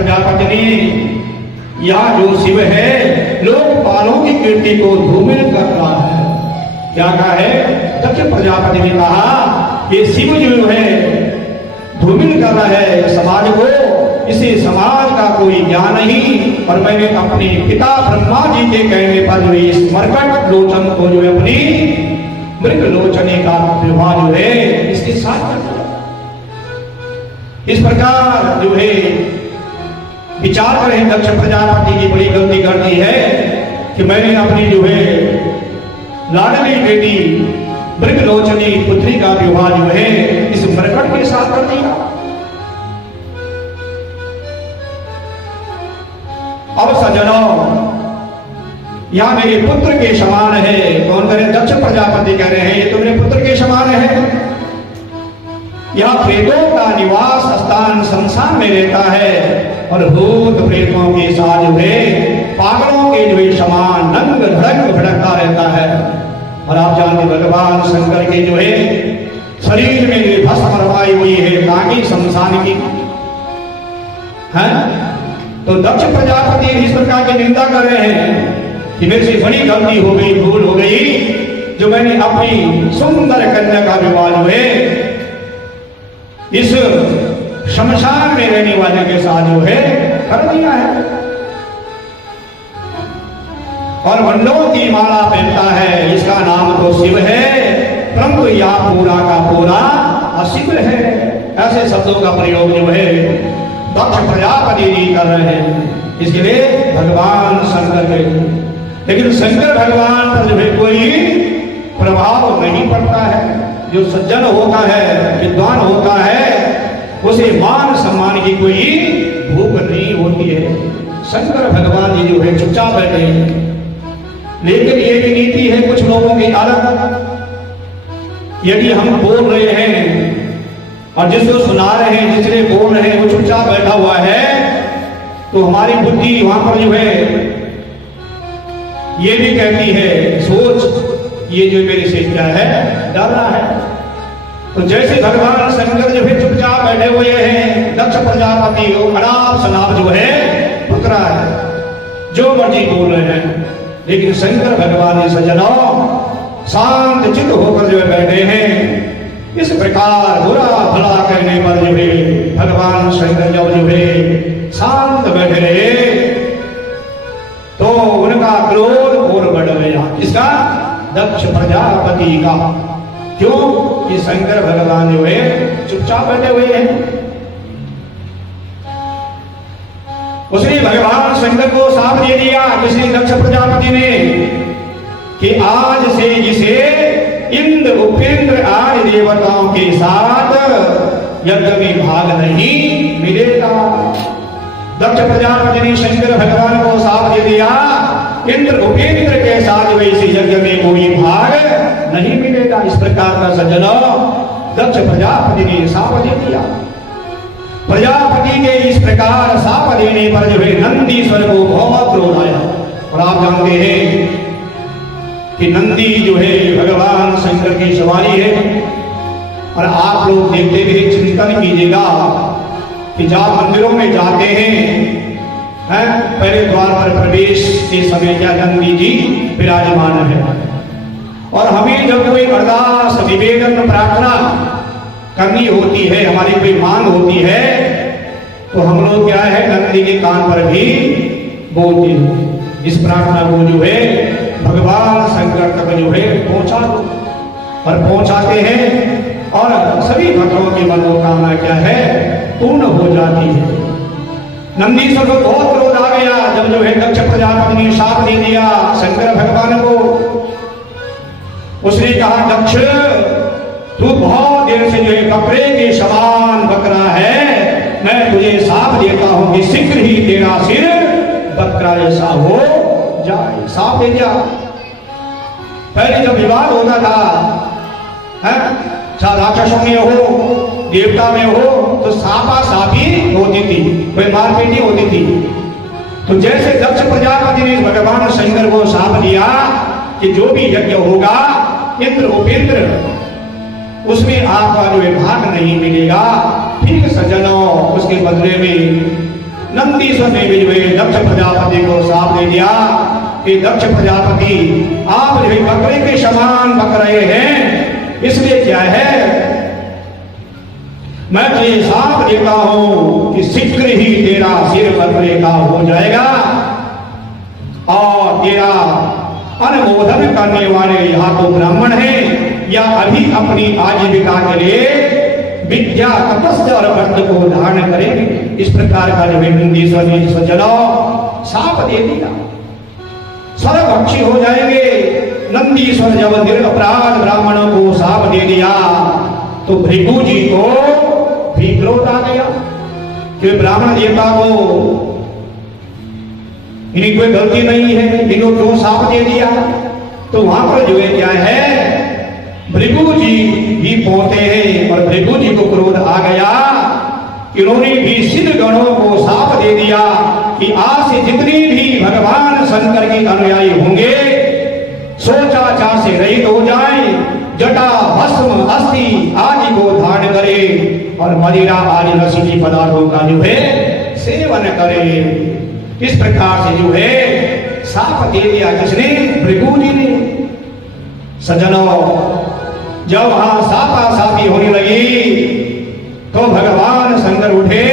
प्रजापति ने यह जो शिव है लोकपालों की कीर्ति को धूमिल कर रहा है। क्या कहा है? दक्ष प्रजापति ने कहा ये शिव जो है धूमिल कर रहा है समाज को, इसे समाज का कोई ज्ञान नहीं। और मैंने अपने पिता ब्रह्मा जी के कहने पर जो इस मरकट लोचन को जो है अपनी मृग लोचने का विवाह जो है इसके साथ कर दिया। इस प्रकार जो है विचार करें, दक्ष प्रजापति की बड़ी गलती कर दी है कि मैंने अपनी जो है लाडली बेटी मृगलोचनी पुत्री का विवाह जो है इस मरकट के साथ कर दिया। अब सज्जनों, यहां मेरे पुत्र के समान है। कौन कह रहे? दक्ष प्रजापति कह रहे हैं ये तो मेरे पुत्र के समान है। यह प्रेतों का निवास स्थान शमशान में रहता है और भूत प्रेतों के साथ जो है पागलों के जो समान नंग धड़क भड़कता रहता है। और आप जानते भगवान शंकर के जो है शरीर में भस्म रमाई हुई है ताकि शमशान की है। तो दक्ष प्रजापति इस प्रकार की निंदा कर रहे हैं कि मेरे से बड़ी गलती हो गई, भूल हो गई, जो मैंने अपनी सुंदर कन्या का विवाह जो है इस शमशान में रहने वाले के साथ जो है कर दिया है। और वंडों की माला पहनता है, इसका नाम तो शिव है, परंतु यह पूरा का पूरा अशिव है। ऐसे शब्दों का प्रयोग जो है दक्ष प्रजापति जी कर रहे हैं। इसके लिए भगवान शंकर के, लेकिन शंकर भगवान पर जो है कोई प्रभाव नहीं पड़ता है। जो सज्जन होता है, विद्वान होता है, उसे मान सम्मान की कोई भूख नहीं होती है। शंकर भगवान जी जो है चुपचाप बैठे हैं। लेकिन ये भी नीति है कुछ लोगों की अलग, यदि हम बोल रहे हैं और जिसको सुना रहे हैं, जिसने बोल रहे हैं वो चुपचाप बैठा हुआ है, तो हमारी बुद्धि वहां पर जो है ये भी कहती है सोच ये जो मेरे से क्या है डर रहा है। तो जैसे भगवान शंकर जो है चुपचाप बैठे हुए हैं, दक्ष प्रजापति अनाप शनाप जो है भुक रहा है, जो मर्जी बोल रहे हैं। लेकिन शंकर भगवान ने सज्जनों शांत चित्त होकर जो है बैठे हैं। इस प्रकार बुरा भला कहने पर जो है भगवान शंकर जब जो है शांत बैठे रहे तो उनका क्रोध और बढ़ गया। इसका दक्ष प्रजापति का। क्यों कि शंकर भगवान जो है चुपचाप बैठे हुए हैं। उसने भगवान शंकर को साथ दे दिया किसी दक्ष प्रजापति ने कि आज से जिसे इंद्र उपेंद्र आदि देवताओं के साथ यज्ञ में भाग नहीं मिलेगा। दक्ष प्रजापति ने शंकर भगवान को साथ दे दिया इंद्र उपेंद्र के साथ वैसे यज्ञ में कोई भाग नहीं मिलेगा। इस प्रकार का सज्जनों दक्ष प्रजापति ने साप दे दिया। प्रजापति के इस प्रकार साप देने पर जो है नंदीश्वर को बहुत क्रोध आया। और आप जानते हैं कि नंदी जो है भगवान शंकर की सवारी है। और आप लोग देखते हुए चिंतन कीजिएगा कि जब मंदिरों में जाते हैं पहले द्वार पर प्रवेश के समय क्या नंदी जी विराजमान है। और हमें जब कोई अरदास निवेदन प्रार्थना करनी होती है, हमारी कोई मांग होती है, तो हम लोग क्या है नंदी के कान पर भी बोलते हैं। इस प्रार्थना को जो है भगवान शंकर तक जो है पहुंचा दो और पहुंचाते हैं और सभी भक्तों की मनोकामना क्या है पूर्ण हो जाती है। नंदीश्वर को बहुत क्रोध आ गया जब जो है दक्ष प्रजापति ने शाप दे दिया शंकर भगवान को। उसने कहा दक्ष तू बहुत देर से जो है बकरे के समान बक रहा है, मैं तुझे साफ देता हूं कि शीघ्र ही तेरा सिर बकरा जैसा हो जाए। साफ दे दिया। पहले जब विवाद होता था राक्षसों में हो देवता में हो तो सापा सापी होती थी, कोई मारपीटी होती थी। तो जैसे दक्ष प्रजापति ने भगवान शंकर को साप दिया कि जो भी यज्ञ होगा इंद्र उपेंद्र उसमें आपका जो है भाग नहीं मिलेगा। ठीक सज्जनों उसके बदले में नंदीश्वर ने भी जो है दक्ष प्रजापति को साफ दे दिया कि दक्ष प्रजापति आप जो है बकरे के समान बक रहे हैं, इसलिए क्या है मैं तुझे साफ देता हूं कि शीघ्र ही तेरा सिर बकरे का हो जाएगा और तेरा अनुमोदन करने वाले या तो ब्राह्मण है या अभी अपनी आजीविका के लिए विद्या तपस्या और व्रत को धारण करेंगे। इस प्रकार का जो नंदीश्वर ने सज्जनों साप दे दिया, सर्वभक्षी हो जाएंगे। नंदीश्वर जब निरपराध ब्राह्मणों को साप दे दिया तो भृगु जी को भी क्रोध आ गया कि ब्राह्मण देवता को इन्हीं कोई गलती नहीं है, इन्होंने क्यों साप दे दिया। तो वहां पर जो है क्या है भृगु जी भी पहुंचे हैं और भृगु जी को क्रोध आ गया, इन्होंने भी सिद्ध गणों को साप दे दिया कि आज से जितने भी भगवान शंकर के अनुयायी होंगे सोचाचार से रहित हो जाए, जटा भस्म अस्थि आदि को धारण करे और मदिरा आदि रसीली पदार्थों का जो है सेवन करे। इस प्रकार से जो है साप दे दिया किसने, भृगु जी ने। सज्जनों जब वहां सापा सापी होने लगी तो भगवान शंकर उठे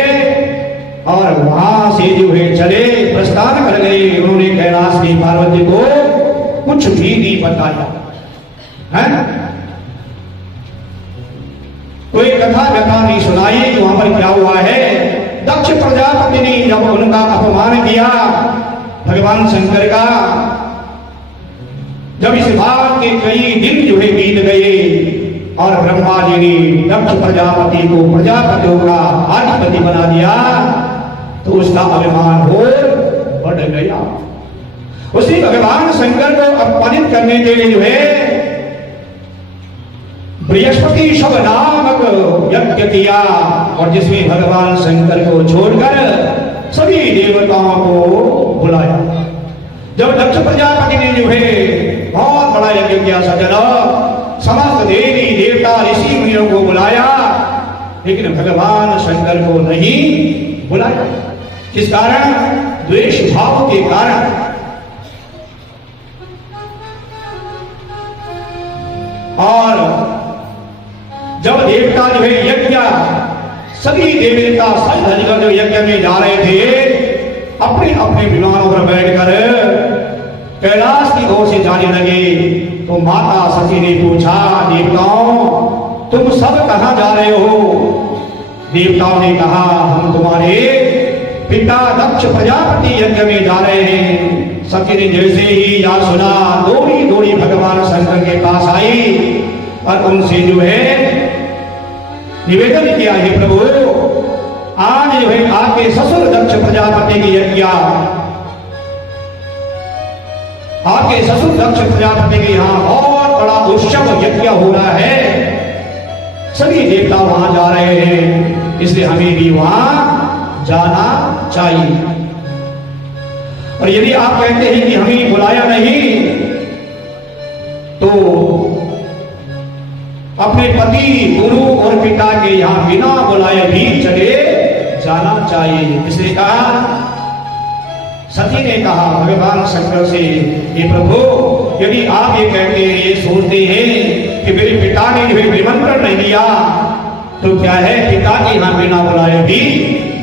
और वहां से जो है चले प्रस्थान कर गए। उन्होंने कैलाश की पार्वती को कुछ भी नहीं बताया है, कोई कथा व्यथा नहीं सुनाई कि वहां पर क्या हुआ है। दक्ष प्रजापति ने जब उनका अपमान किया भगवान शंकर का, जब इस बात के कई दिन जो है बीत गए और ब्रह्मा जी ने दक्ष प्रजापति को प्रजापतियों का अधिपति बना दिया तो उसका अभिमान हो बढ़ गया। उसी भगवान शंकर को अपमानित करने के लिए जो है बृहस्पति शब नामक यज्ञ किया और जिसमें भगवान शंकर को छोड़कर सभी देवताओं को बुलाया। जब दक्ष प्रजापति ने जो है बहुत बड़ा यज्ञ किया सज्जनों, समस्त देवी देवता ऋषि मुनियों को बुलाया, लेकिन भगवान शंकर को नहीं बुलाया। किस कारण, द्वेष भाव के कारण। और जब देवता जो है यज्ञ सभी देवता सज जो यज्ञ में जा रहे थे अपने अपने विमानों पर बैठकर कैलाश की ओर से जाने लगे तो माता सती ने पूछा, देवताओं तुम सब कहां जा रहे हो। देवताओं ने कहा हम तुम्हारे पिता दक्ष प्रजापति यज्ञ में जा रहे हैं। सती ने जैसे ही यह सुना दौड़ी दौड़ी भगवान शंकर के पास आई और उनसे जो है निवेदन किया, है प्रभु आज जो है आपके ससुर दक्ष प्रजापति की यज्ञ, आपके ससुर दक्ष प्रजापति के यहाँ बहुत बड़ा उत्सव यज्ञ हो रहा है, सभी देवता वहां जा रहे हैं, इसलिए हमें भी वहां जाना चाहिए। और यदि आप कहते हैं कि हमें बुलाया नहीं तो अपने पति गुरु और पिता के यहां बिना बुलाए भी चले जाना चाहिए। इसलिए कहा, सती ने कहा भगवान शंकर से, हे प्रभु यदि आप ये कहते हैं, ये सोचते हैं कि मेरे पिता ने जो निमंत्रण नहीं दिया तो क्या है, पिता के यहां बिना बुलाए भी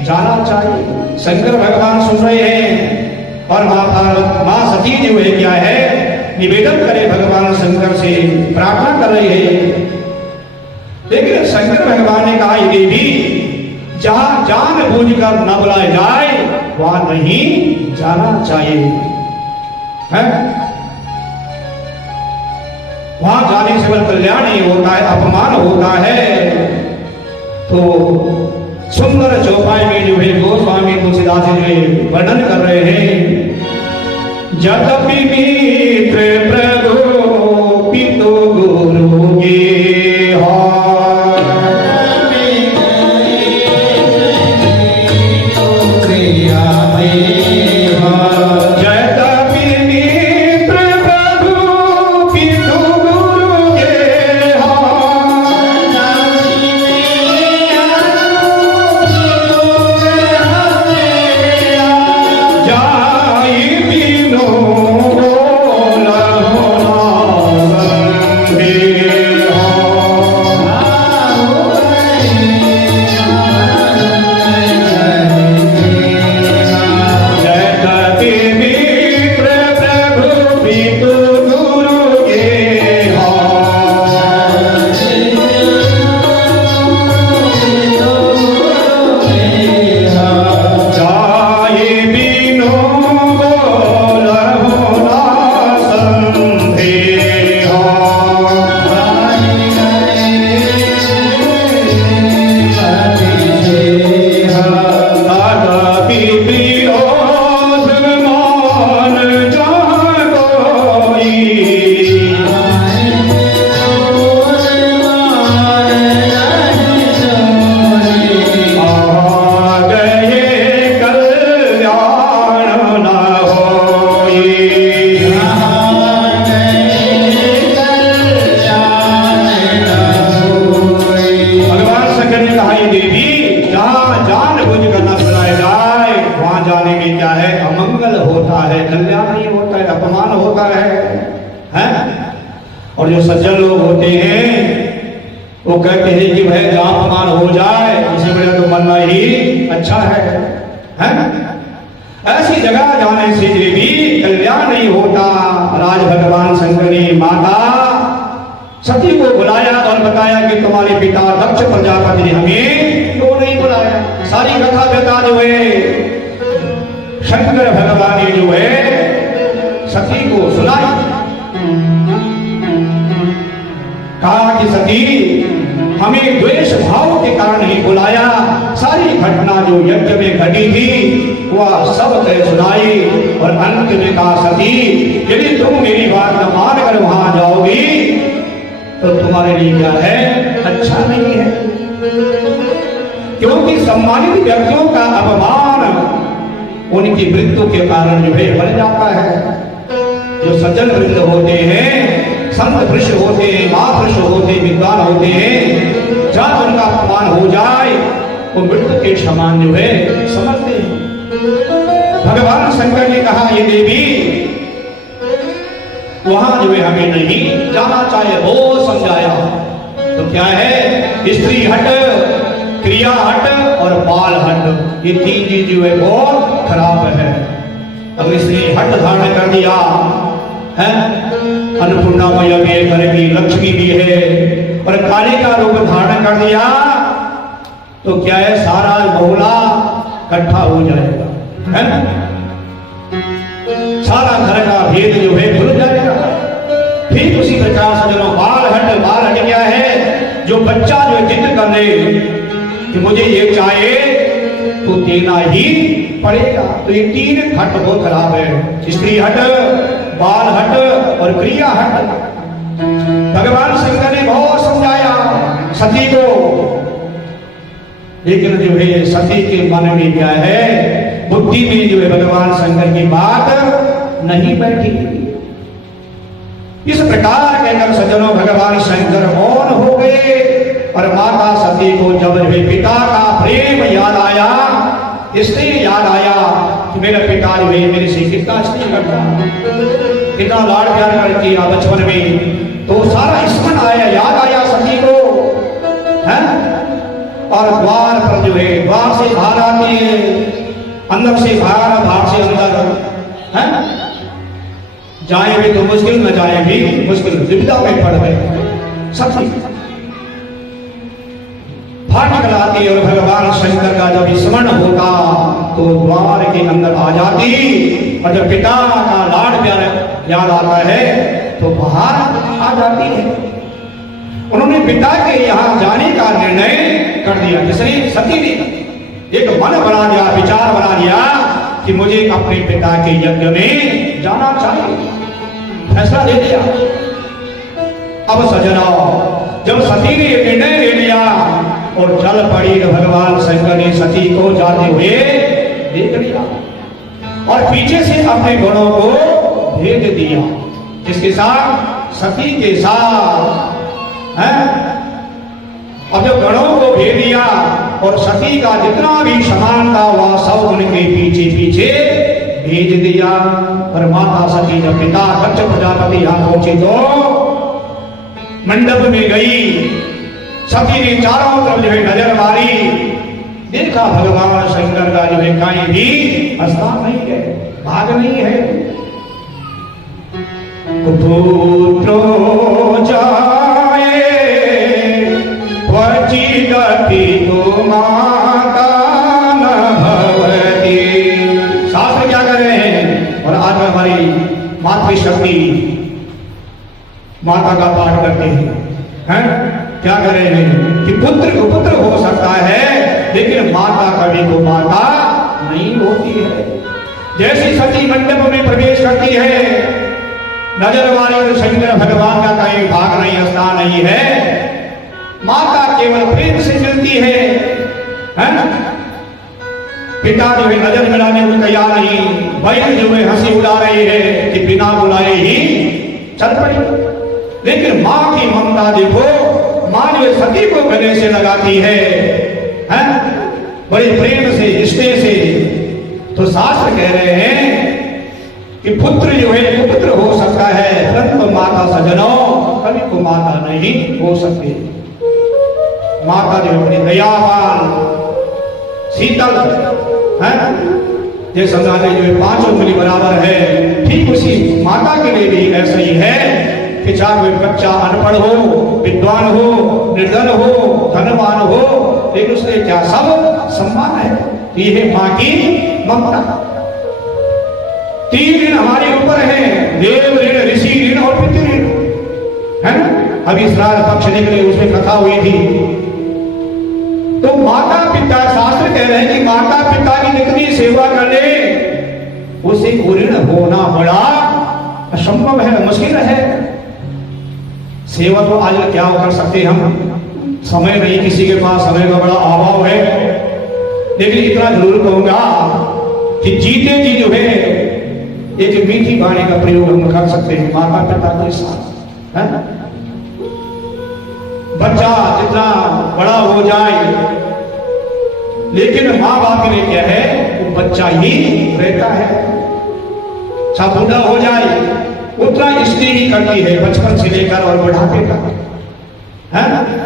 जाना चाहिए। शंकर भगवान सुन रहे हैं और मां सती जो है क्या है निवेदन करे भगवान शंकर से, प्रार्थना कर रही है। लेकिन शंकर भगवान ने कहा यदि भी जहां जान बूझ कर न बुलाए जाए वहां नहीं जाना चाहिए है? वहां जाने से बल कल्याण नहीं होता है, अपमान होता है। तो सुंदर चौपाई में जो है गोस्वामी तुलसीदास जी वर्णन कर रहे हैं, जदपि मित्र प्रभु पितु गुरु वो कहते हैं कि वह अपमान हो जाए, इसे बड़ा तो मरना ही अच्छा है? ऐसी जगह जाने से भी कल्याण नहीं होता। राज भगवान शंकर ने माता सती को बुलाया और बताया कि तुम्हारे पिता दक्ष प्रजापति ने हमें क्यों नहीं बुलाया। सारी कथा बता जो है शंकर भगवान ने जो है सती को सुनाई। कहा कि सती हमें द्वेष भाव के कारण ही बुलाया, सारी घटना जो यज्ञ में घटी थी वह सब तय सुनाई और अंत में कहा सती यदि तुम मेरी बात न मानकर वहां जाओगी तो तुम्हारे लिए क्या है, अच्छा नहीं है। क्योंकि सम्मानित व्यक्तियों का अपमान उनकी मृत्यु के कारण जो है बन जाता है। जो सज्जन वृंद होते हैं, संत पुरुष होते हैं, महापुरुष होते हैं, विद्वान होते हैं, जब उनका अपमान हो जाए वो मृत्यु के समान जो है समझते हैं। भगवान शंकर ने कहा ये देवी वहां जो है हमें नहीं जाना चाहिए। वो समझाया तो क्या है, स्त्री हट, क्रिया हट और बाल हट, ये तीन चीज जो है बहुत खराब है। अब स्त्री हट धारण कर दिया है, अन्नपूर्णा मैया भी है, घर की लक्ष्मी भी है, और काली का रूप धारण कर दिया तो क्या है, सारा बहुला इकट्ठा हो जाएगा, है ना? सारा घर का भेद जो है भूल जाएगा। ठीक उसी प्रकार से जो बाल हट क्या है, जो बच्चा जो जिद कर ले कि मुझे ये चाहिए तो देना ही पड़ेगा। तो ये तीन हट बहुत खराब है, स्त्री हट, बाल हट और क्रिया हट। भगवान शंकर ने बहुत समझाया सती को, लेकिन जो है सती के मन में क्या है, बुद्धि में जो है भगवान शंकर की बात नहीं बैठी। इस प्रकार कहकर सज्जनों भगवान शंकर मौन हो गए और माता सती को जब पिता का प्रेम याद आया, इसलिए याद आया कि मेरा पिता जो है मेरे से कितना स्नेह करता, कितना लाड प्यार करती है बचपन में, तो सारा स्मरण आया, याद आया सती को, है? और द्वार पर जो है, द्वार से बाहर आती है, अंदर से बाहर, बाहर से अंदर, है? जाए भी तो मुश्किल, न जाए भी मुश्किल, दुविधा में पड़ गए सती। फाटक लाती और भगवान शंकर का जब स्मरण होता तो द्वार के अंदर आ जाती, और जब पिता का लाड प्यार याद आता है तो बाहर आ जाती है। उन्होंने पिता के यहाँ जाने का निर्णय कर दिया। इसलिए सती ने एक मन बना दिया, विचार बना दिया कि मुझे अपने पिता के यज्ञ में जाना चाहिए, फैसला ले लिया। अब सजना जब सती ने निर्णय ले लिया और चल पड़ी तो भगवान शंकर ने सती को जाते हुए देख लिया और पीछे से अपने गणों को भेज दिया। किसके साथ? सती के साथ, है? अब जब गणों को भेज दिया और सती का जितना भी सामान था वह सब उनके पीछे पीछे भेज दिया। और माता सती जब पिता दक्ष प्रजापति यहाँ पहुंचे तो मंडप में गई, सती ने चारों तरफ जो है नजर मारी, देखा भगवान शंकर का जो है कहीं भी स्थान नहीं है, भाग नहीं है। पुत्रो जाए क्वचिदपि तो माता न भवति। शास्त्र क्या कर रहे हैं, और आज हमारी मातृशक्ति माता का पाठ करते हैं, क्या कर रहे हैं कि पुत्र को पुत्र हो सकता है लेकिन माता कभी को माता नहीं होती है। जैसी सती मंडप में प्रवेश करती है, नजर वाली शंकर भगवान का कहीं भाग नहीं, स्थान नहीं है, माता केवल प्रेम से मिलती है ना? पिता जो है नजर मिलाने को तैयार नहीं, बहन जो है हंसी उड़ा रही है कि बिना बुलाए ही चल पड़ी। लेकिन माँ की ममता देखो, माँ जो सती को गले से लगाती है, बड़े प्रेम से, रिश्ते से। तो शास्त्र कह रहे हैं कि पुत्र जो है कुपुत्र हो सकता है, परंतु माता सजनों कभी को माता नहीं हो सकती। माता जो बड़ी दयावान शीतल है, ये समझाने जो 5 उंगली बराबर है, ठीक उसी माता के लिए भी ऐसा ही है कि चाहे कोई बच्चा अनपढ़ हो, विद्वान हो, निर्धन हो, धनवान हो, लेकिन उसने क्या सब सम्मान है। ये है माँ की ममता। 3 ऋण हमारे ऊपर है, देव ऋण, ऋषि ऋण और पितृ ऋण, है ना। अभी श्राद्ध पक्ष निकले, उसमें कथा हुई थी। तो माता पिता, शास्त्र कह रहे हैं कि माता पिता की जितनी सेवा कर ले उसे ऋण होना बड़ा असंभव है, मुश्किल है। सेवा तो आज क्या कर सकते हम, समय नहीं किसी के पास, समय का बड़ा अभाव है। लेकिन इतना जरूर कहूंगा कि जीते जी जो है एक मीठी वाणी का प्रयोग हम कर सकते हैं माता पिता के साथ, है? बच्चा जितना बड़ा हो जाए, लेकिन माँ बाप के लिए क्या है, वो बच्चा ही रहता है। सब बूढ़ा हो जाए उतना स्नेह ही करती है, बचपन से लेकर और बुढ़ापे तक, है?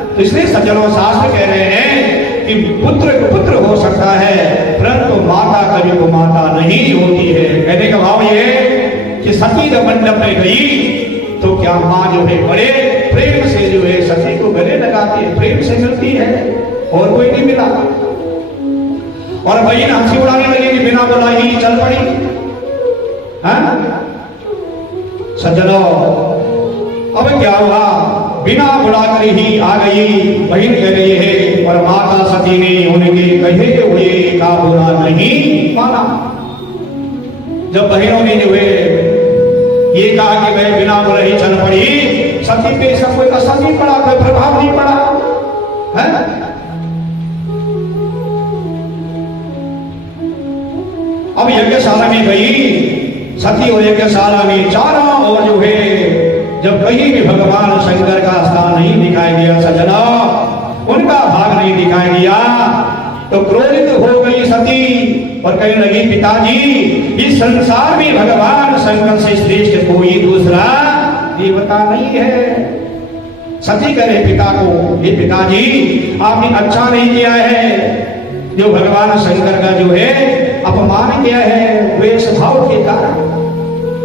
तो इसलिए सज्जनों शास्त्र कह रहे हैं कि पुत्र हो सकता है, परंतु माता कभी को माता नहीं होती है। कहने का भाव ये कि सती जब मंडप में गई तो क्या माँ जो है बड़े प्रेम से जो है सती को गले लगाती है, प्रेम से मिलती है, और कोई नहीं मिला। और बहन हंसी उड़ाने लगी कि बिना बुला ही चल पड़ी, है? सज्जनों, अब क्या हुआ, बिना बुलाकर ही आ गई, बहन कह रही है, और माता सती ने उनके कहे हुए का बुरा नहीं माना। जब बहनों ने जो है ये कहा कि मैं बिना बुलाए ही चल पड़ी, सती पे इसका कोई असर नहीं पड़ा, कोई प्रभाव नहीं पड़ा, है? अब यज्ञशाला में गई सती, और यज्ञशाला में चारों ओर जो है जब कहीं भी भगवान शंकर का स्थान नहीं दिखाई दिया, सजना उनका भाग नहीं दिखाई दिया, तो क्रोधित हो गई सती और कहने लगी, पिताजी इस संसार में भगवान शंकर से श्रेष्ठ कोई दूसरा देवता नहीं है। सती कह रहे पिता को, ये पिताजी आपने अच्छा नहीं किया है, जो भगवान शंकर का जो है अपमान किया है द्वेष भाव के कारण।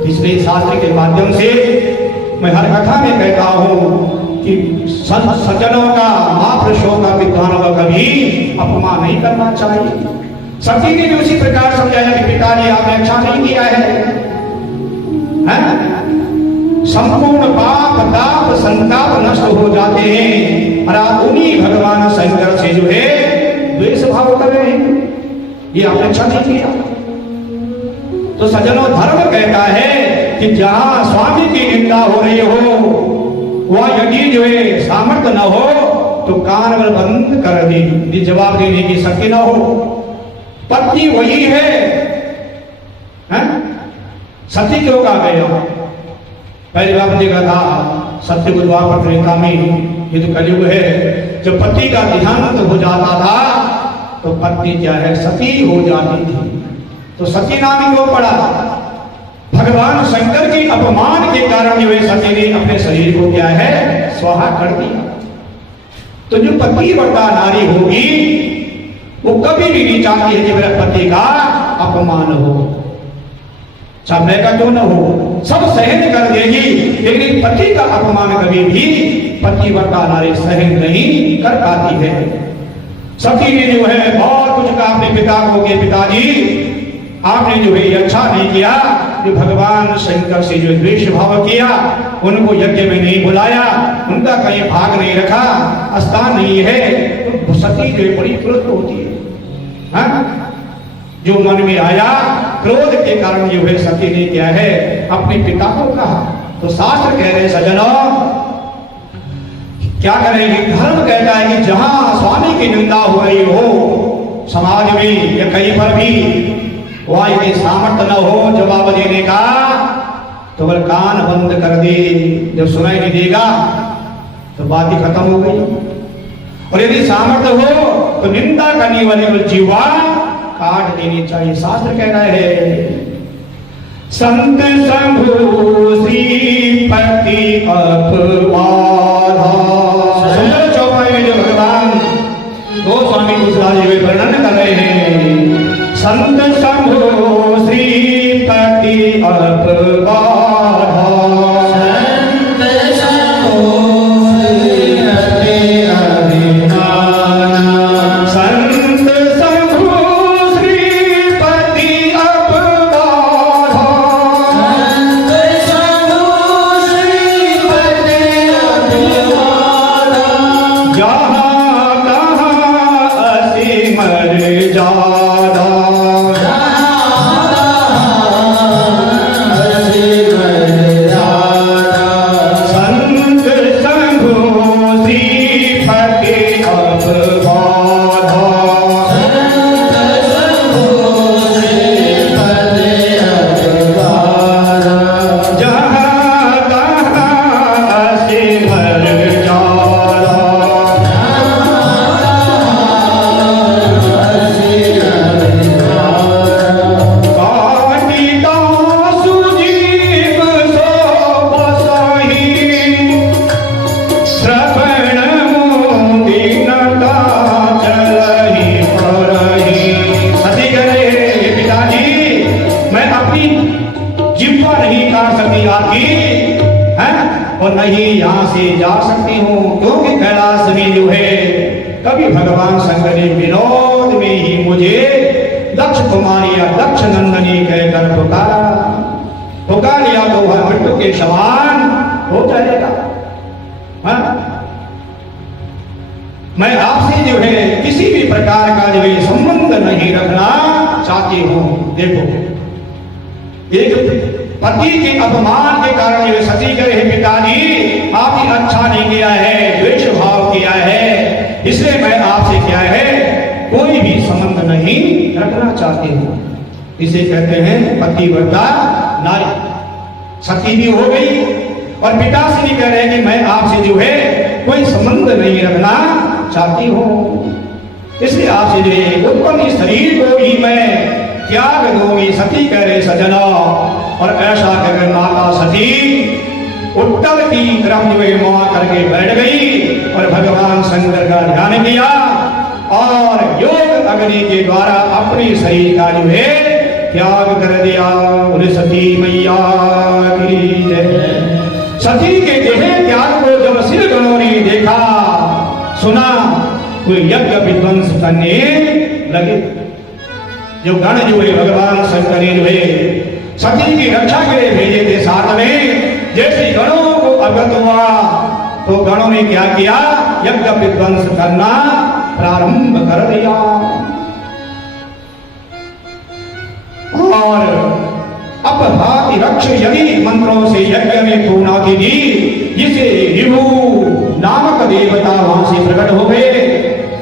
इसलिए शास्त्र के माध्यम से मैं हर कथा में कहता हूं कि सज्जनों का, महापुरुषों का, विद्वानों का कभी अपमान नहीं करना चाहिए। सती ने भी उसी प्रकार समझाया कि पिताजी आपने अच्छा नहीं किया है, संपूर्ण पाप ताप संताप नष्ट हो जाते हैं, और आप उन्हीं भगवान शंकर से जो है द्वेष भाव कर रहे हैं, ये आपने अच्छा नहीं किया। तो सज्जनों, धर्म कहता है कि जहां स्वामी की निंदा हो रही हो, वह यदि जो है सामर्थ्य न हो तो कान बंद कर दे, जवाब देने की शक्ति न हो। पत्नी वही है, सती क्यों कहा गया? पहली बार देखा था सत्य को द्वापर त्रेता में, ये तो कलयुग है, जब पति का देहांत हो जाता था तो पत्नी क्या है, सती हो जाती थी। तो सती नाम क्यों पड़ा? भगवान शंकर के अपमान के कारण जो है सती ने अपने शरीर को क्या है, स्वाहा कर दिया। तो जो पतिव्रता नारी होगी वो कभी भी नहीं चाहती है कि मेरे पति का अपमान हो, चाहे का क्यों न हो, सब सहन कर देगी, लेकिन पति का अपमान कभी भी पतिव्रता नारी सहन नहीं कर पाती है। सती ने जो है बहुत कुछ कहा अपने पिता को कि पिताजी आपने जो है अच्छा नहीं किया, जो भगवान शंकर से जो द्वेष भाव किया, उनको यज्ञ में नहीं बुलाया, उनका कहीं भाग नहीं रखा, स्थान नहीं है, तो सती जो बड़ी क्रोध होती है, हाँ? जो मन में आया क्रोध के कारण जो है सती ने क्या है अपने पिता को कहा। तो शास्त्र कह रहे सज्जनों क्या करेंगे, धर्म कहता है कि जहां स्वामी की निंदा हो रही हो समाज में या कहीं पर भी, वहां यदि सामर्थ्य न हो जवाब देने का, तो वह कान बंद कर दे, जब सुनाई नहीं देगा तो बात ही खत्म हो गई। और यदि सामर्थ्य हो तो निंदा करने वाले को जीवा काट देनी चाहिए। शास्त्र कह रहा है संत शंभु श्रीपति अपवादा, सुंदर चौपाई में जो भगवान का जो वर्णन कर रहे हैं। संत शंभु श्रीपति अपबाधा, संत शंभु श्रीपति अभिमाना, संत शंभु श्रीपति अपबाधा, संत शंभु श्रीपति अभिमाना, जहाँ तहाँ असीमर जादा, संत शंभु श्रीपति अपबाधा, जहाँ तहाँ असीमर जादा, काटिका सुजीव सो बसहि, श्रवण मोदिनता चलहि परहि। सती कह रहे हैं, पिताजी मैं अपनी जिह्वा नहीं काट सकती आपकी, हैं, और नहीं यहाँ से जा सकती हूँ, क्योंकि कैलाश में जो है कभी भगवान शंकर ने विनोद में ही मुझे दक्ष कुमारी या दक्ष नंदनी कहकर पुकार लिया तो वह मृत्यु के समान हो जाएगा। हाँ? मैं आपसे जो है किसी भी प्रकार का जो है संबंध नहीं रखना चाहती हूँ। देखो, एक पति के अपमान के कारण जो सती करे है, पिताजी आपने अच्छा नहीं किया है, द्वेष भाव किया है, इसलिए मैं आपसे क्या है कोई भी संबंध नहीं रखना चाहती हूँ। इसे कहते हैं पतिव्रता नारी। सती भी हो गई और पिता से भी कह रहे हैं कि मैं आपसे जो है कोई संबंध नहीं रखना चाहती हूँ, इसलिए आपसे जो है उत्पन्न शरीर को ही मैं त्याग दूंगी। सती कह रहे सजना, और ऐसा कहकर माता सती उत्तर की तरफ जो है मुआ करके बैठ गई और भगवान शंकर का ध्यान किया और योग अग्नि के द्वारा अपने शरीर का जो है त्याग कर दिया। बोले सती मैया की जय। सती के देह त्याग को जब सिर गणों ने देखा सुना तो यज्ञ विध्वंस करने लगे। जो गण जो है भगवान शंकर ने जो है सती की रक्षा के लिए भेजे थे साथ में, जैसे गणों को अवगत हुआ तो गणों ने क्या किया, यज्ञ विध्वंस करना प्रारंभ कर दिया। और अपघाति रक्ष यदि मंत्रों से यज्ञ में पूर्णाहुति दी, जिसे विभु नामक देवता वहां से प्रकट हो गए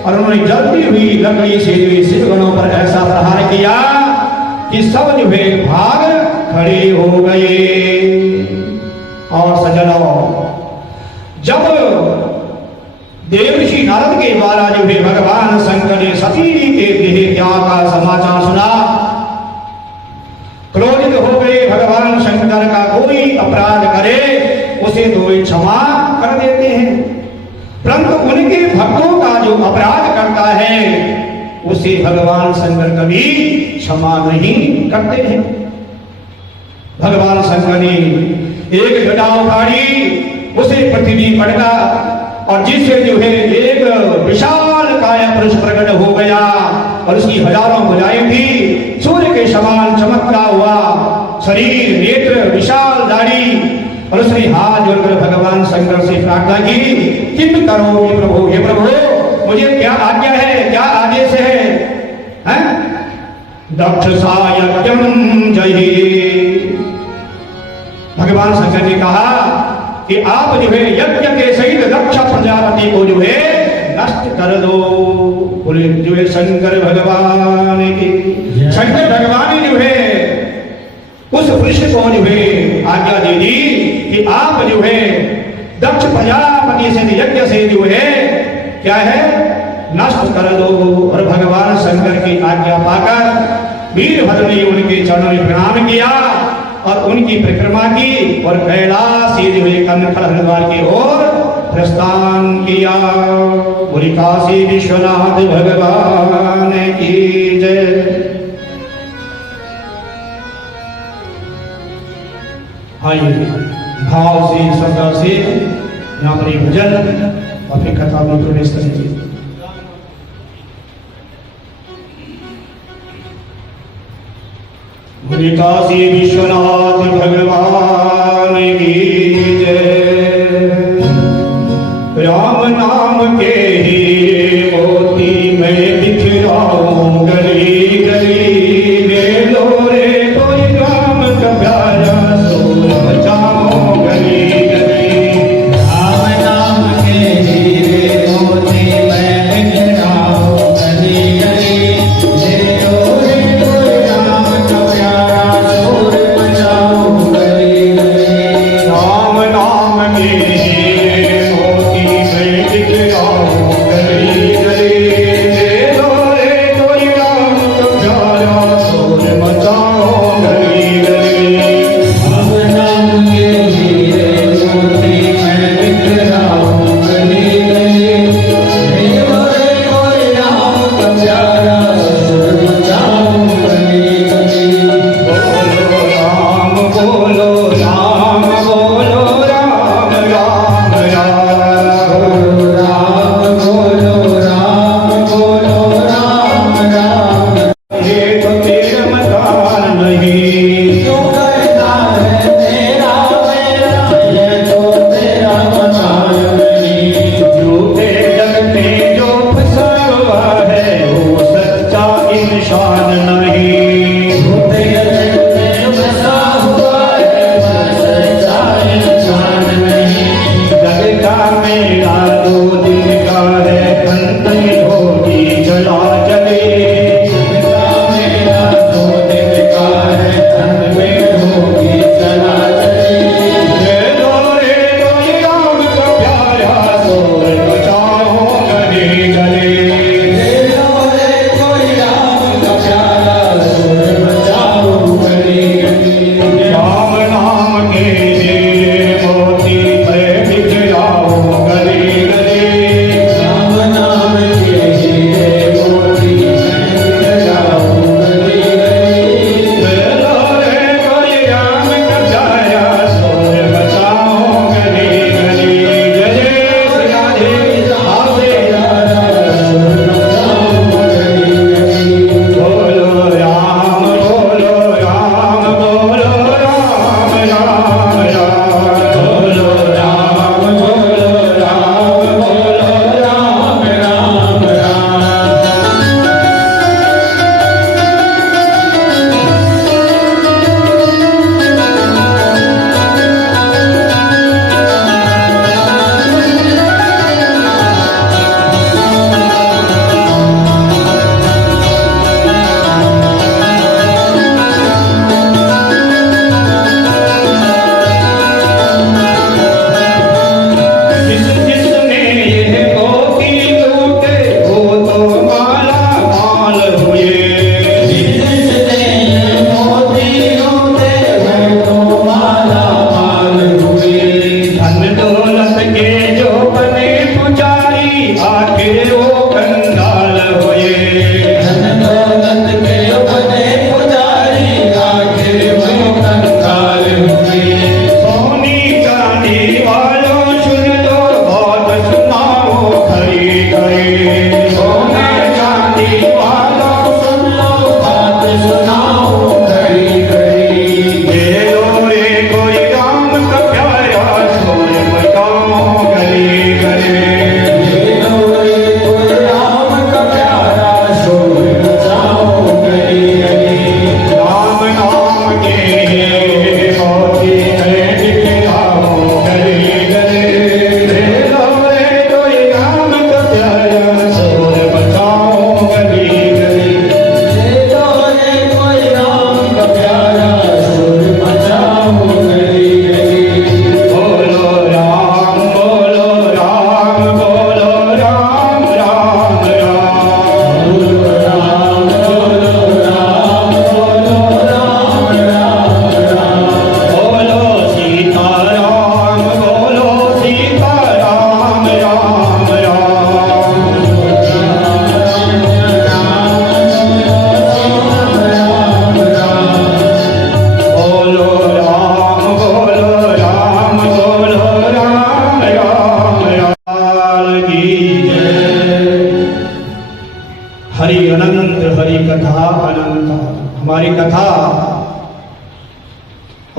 और उन्होंने जलती हुई लकड़ी से शिव गणों पर ऐसा प्रहार किया कि सब जो है भाग खड़े हो गए। और सज्जनों, जब देवर्षि नारद के द्वारा जो है भगवान शंकर ने सती के देह त्याग का समाचार सुना, क्रोधित हो गए। भगवान शंकर का कोई अपराध करे उसे तो क्षमा कर देते हैं, परंतु उनके भक्तों का जो अपराध करता है उसे भगवान शंकर कभी क्षमा नहीं करते हैं। भगवान शंकर ने एक घटा उखाड़ी, उसे पृथ्वी पड़का और जिससे जो है एक विशाल काया पुरुष प्रकट हो गया और उसकी हजारों भुजाएं थी, सूर्य के समान चमकता हुआ शरीर, नेत्र, विशाल दाढ़ी, और उसने हाथ जोड़कर भगवान शंकर से प्रार्थना की, किम करो प्रभु, हे प्रभु मुझे क्या आज्ञा है, क्या आदेश है, हैं? दक्षसायज्ञं जहि। भगवान शंकर ने कहा कि आप जो है यज्ञ के सहित दक्ष प्रजापति को जो है नष्ट कर दो। बोले जो है शंकर भगवान की। शंकर भगवान ने जो है उस पुरुष को जो है आज्ञा दे दी कि आप जो है दक्ष प्रजापति से यज्ञ से जो है क्या है नष्ट कर दो। और भगवान शंकर की आज्ञा पाकर वीरभद्र ने उनके चरणों में प्रणाम किया और उनकी परिक्रमा की और कैलाश से जो है कनखल हरिद्वार की ओर प्रस्थान किया। बोली काशी विश्वनाथ भगवान की जय। आइए भाव से श्रद्धा से यहाँ पर एक भजन और फिर कथा में प्रवेश करेंगे। बोली काशी विश्वनाथ भगवान की जय। राम नाम के ही मोती में बिखराऊं गली गली। वे लो रे कोई राम का प्यारा सोर मचाओ गली गली। राम नाम के हीरे मोती मैं बिखराऊं गली गली। ले लो रे कोई राम का प्यारा शोर मचाऊं गली गली। राम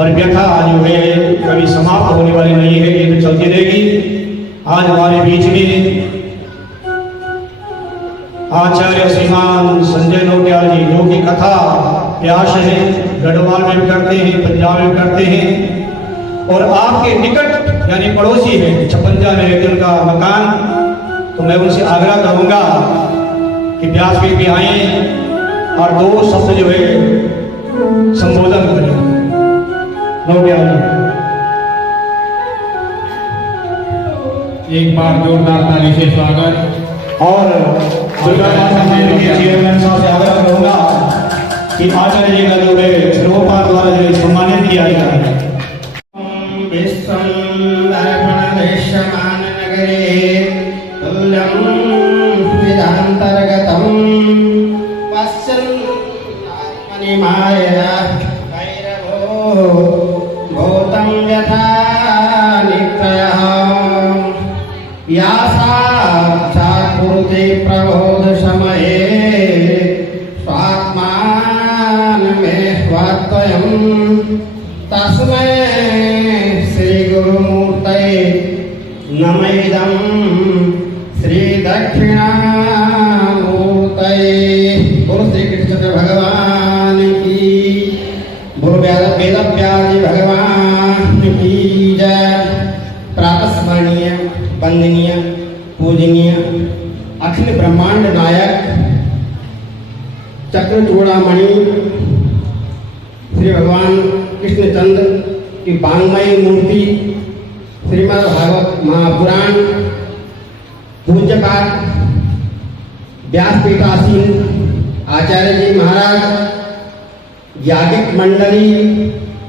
और व्यथा जो है कभी समाप्त होने वाली नहीं है, ये तो चलती रहेगी। आज हमारे बीच में आचार्य श्रीमान संजय नौटियाल जी, जो की कथा व्यास है, गढ़वाल में भी करते हैं, पंजाब में करते हैं, और आपके निकट यानी पड़ोसी है 56 में रहते उनका मकान। तो मैं उनसे आग्रह करूंगा कि व्यासपीठ पे आए और 2 शब्द जो है संबोधन करें। नौटियाल जी, एक बार जोरदार ताली से स्वागत। और दुर्गा माता मंदिर के चेयरमैन साहब से आग्रह करूंगा कि आचार्य जी का जो है सर्वपाल द्वारा जो है सम्मानित किया जाए। प्रबोध समये स्वात्मान में स्वात्वयं तस्मै श्री गुरुमूर्तये नमः श्री दक्षिणामूर्तये। बोलो श्री कृष्ण भगवान की, बोलो वेदव्यास भगवान की जय। प्रातस्मरणीय, वंदनीय, पूजनीय अखिल ब्रह्मांड नायक चक्रचूड़ामणि श्री भगवान कृष्णचंद्र की वांग्मयी मूर्ति श्रीमद् भागवत महापुराण पूज्यपाठ व्यासपीठासीन आचार्य जी महाराज, याज्ञिक मंडली,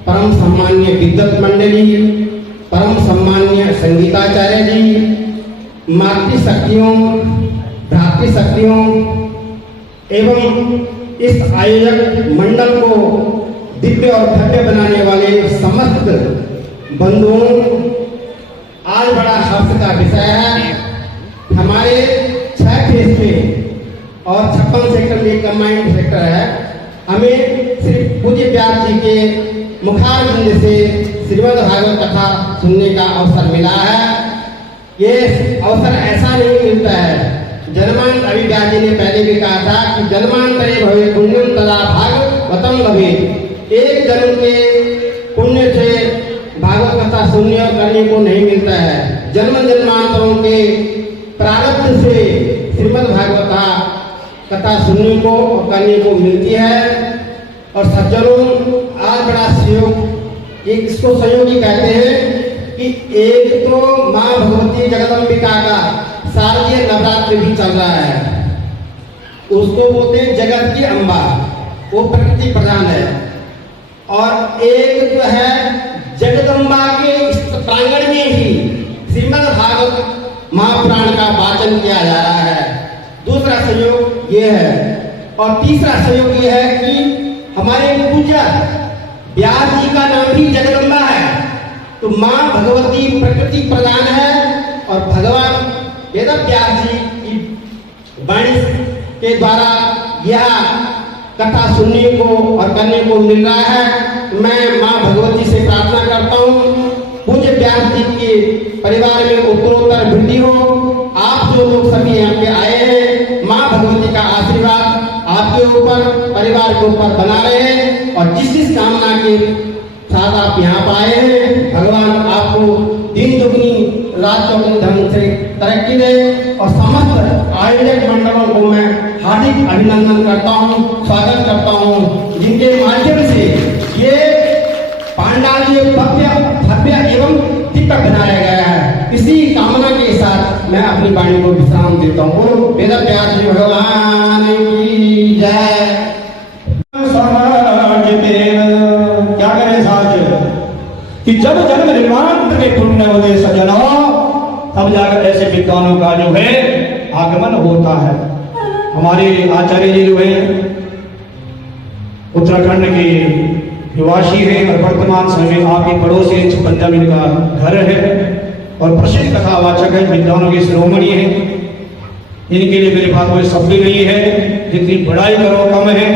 परम सम्मान्य विद्वत मंडली, परम सम्मान्य संगीताचार्य जी, मातृशक्तियों, भ्रातृशक्तियों एवं इस आयोजक मंडल को दिव्य और भव्य बनाने वाले समस्त बंधुओं, आज बड़ा हर्ष का विषय है। हमारे 6 फेज में और 56 सेक्टर में कंबाइंड सेक्टर है। हमें श्री पूज्य व्यास जी के मुखारबिंद से श्रीमद् भागवत कथा सुनने का अवसर मिला है। ये अवसर ऐसा नहीं मिलता है। जन्मांत अभी व्यास जी ने पहले भी कहा था कि जन्मांतरे भवे पुण्यम तदा भागवतम लभेत। एक जन्म के पुण्य से भागवत कथा सुनने और करने को नहीं मिलता है। जन्म जन्मांतरों के प्रारब्ध से श्रीमद् भागवत कथा सुनने को और करने को मिलती है। और सज्जनों, आज बड़ा सहयोग, एक इसको सहयोगी कहते हैं कि एक तो माँ भगवती जगदम्बिका का शारदीय नवरात्र भी चल रहा है, उसको बोलते हैं जगत की अम्बा, वो प्रकृति प्रधान है। और एक जो है जगदम्बा के प्रांगण में ही श्रीमद् भागवत महापुराण का वाचन किया जा रहा है। दूसरा सहयोग ये है। और तीसरा सहयोग ये है कि हमारे पूज्य व्यास जी का नाम भी जगदम्बा है। तो माँ भगवती प्रकृति प्रधान है और भगवान वेद व्यास जी की वाणी के द्वारा यह कथा सुनने को और करने को मिल रहा है। मैं माँ भगवती से प्रार्थना करता हूँ पूज्य व्यास जी के परिवार में उत्तरोत्तर वृद्धि हो। आप जो लोग सभी यहाँ पे आए हैं, माँ भगवती का आशीर्वाद आपके ऊपर, परिवार के ऊपर बना रहे। और जिस कामना के साथ आप यहाँ पर आए हैं, भगवान आपको दिन दुगनी रात चौगुनी ढंग से तरक्की दे। और समस्त आयोजक मंडलों को मैं हार्दिक अभिनंदन करता हूँ, स्वागत करता हूँ, जिनके माध्यम से ये पांडाल भव्य एवं दिव्य बनाया गया है। इसी कामना के साथ मैं अपनी वाणी को विश्राम देता हूँ। वेद व्यास जी भगवान की जय। क्या करें साथ कि जब जन्म निर्माण के पुण्य होते सज्जनों, तब जाकर ऐसे विद्वानों का जो है आगमन होता है। हमारे आचार्य जी जो है उत्तराखंड के निवासी है और वर्तमान समय में आपके पड़ोसी 56 में का घर है और प्रसिद्ध कथावाचक है, विद्वानों के शिरोमणि है। इनके लिए मेरे पास कोई शब्द नहीं है, जितनी बड़ाई करो कम है।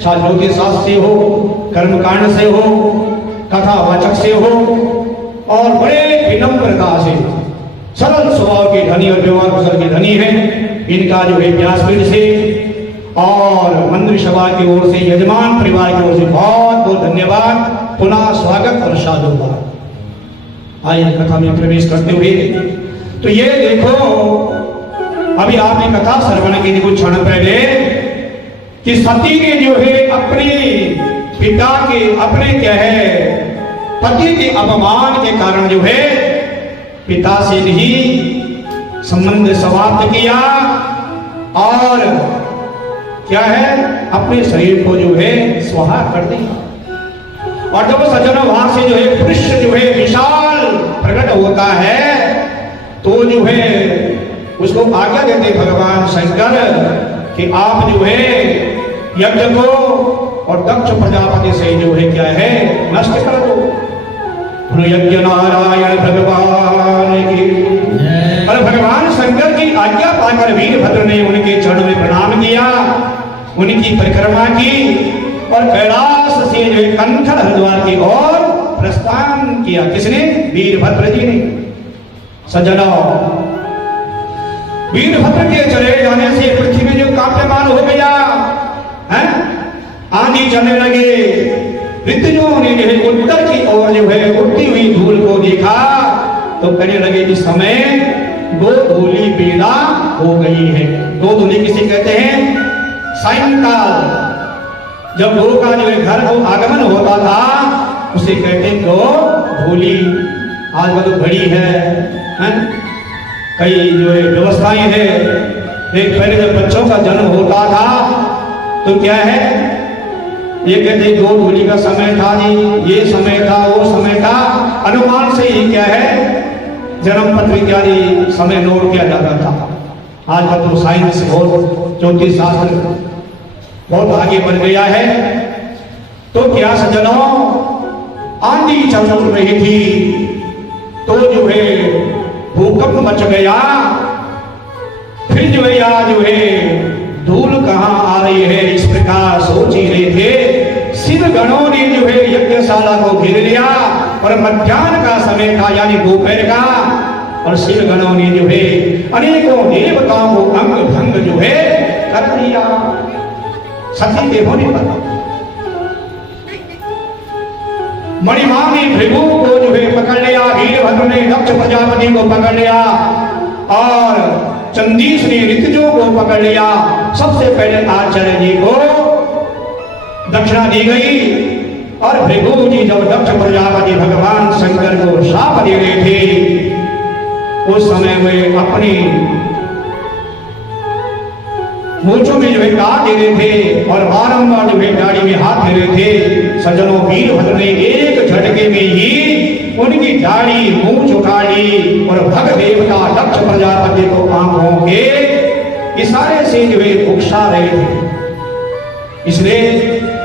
छात्रों के साथ से हो, कर्मकांड से हो, कथा वाचक से हो और बड़े विनम्रता से सरल स्वभाव के धनी और व्यवहार कुशल के धनी है। इनका जो है व्यासपीठ से और मंदिर सभा की ओर से, यजमान परिवार की ओर से बहुत बहुत धन्यवाद, पुनः स्वागत और साधुवाद। आइए कथा में प्रवेश करते हुए तो ये देखो, अभी आपने कथा श्रवण की कुछ क्षण पहले कि सती ने जो है अपने पिता के, अपने क्या है पति के अपमान के कारण जो है पिता से नहीं संबंध समाप्त किया और क्या है अपने शरीर को जो है स्वाहा कर दिया। और जब सज्जनों वहां से जो है पुरुष जो है विशाल प्रकट होता है तो जो है उसको आज्ञा देते भगवान शंकर कि आप जो है यज्ञ को और दक्ष प्रजापति से जो है क्या है नष्ट कर दो। यज्ञ नारायण भगवान की। और भगवान शंकर की आज्ञा पाकर वीरभद्र ने उनके चरणों में प्रणाम किया, उनकी परिक्रमा की और कैलाश से जो है कंठल हरिद्वार की ओर प्रस्थान किया। किसने? वीरभद्र जी ने। सज्जनों, वीरभद्र के चले जाने से पृथ्वी जो कांप्यमान हो गया है, आंधी चलने लगे। ऋतुजों ने जो है उत्तर की ओर जो है उड़ती हुई धूल को देखा तो कहने लगे इस समय दो धूली बेला हो गई है। दो धूली किसे कहते हैं? सायंकाल जब दो का जो है घर को आगमन होता था उसे कहते हैं दो धूली। आज वो तो घड़ी है, कई जो है व्यवस्थाएं है। एक पहले जब बच्चों का जन्म होता था तो क्या है, ये कहते दो धूली का समय था जी, ये समय था, वो समय था। अनुमान से ही क्या है जन्म पत्र इत्यादि समय नोट किया जाता था। आज का तो साइंस और ज्योतिष शास्त्र बहुत आगे बढ़ गया है। तो क्या सज्जनों, आंधी चल रही थी तो जो है भूकंप मच गया। फिर जो है या जो है धूल कहां आ रही है इस प्रकार सोच ही रहे थे। सिद्ध गणों ने जो है यज्ञशाला को घेर लिया और मध्याह्न का समय था यानी दोपहर का, और सिद्ध गणों ने जो है अनेकों देवताओं को अंग भंग जो है कर दिया। सती के होने पर मणिमा ने भृगु को जो है पकड़ लिया, वीरभद्र ने दक्ष प्रजापति को पकड़ लिया और चंदीश ने ऋतुजों को पकड़ लिया। सबसे पहले आचार्य जी को दक्षिणा दी गई और भृगु जी जब दक्ष प्रजापति भगवान शंकर को शाप दे रहे थे उस समय वे अपनी मूंछों में जो है काट दे रहे थे और बारंबार जो है गाड़ी में हाथ दे रहे थे। सज्जनों, वीरभद्र ने एक झटके में ही उनकी दाढ़ी मूंछ उखाड़ ली और भग देवता दक्ष प्रजापति को आंखों के इशारे से जो है उकसा रहे थे, इसलिए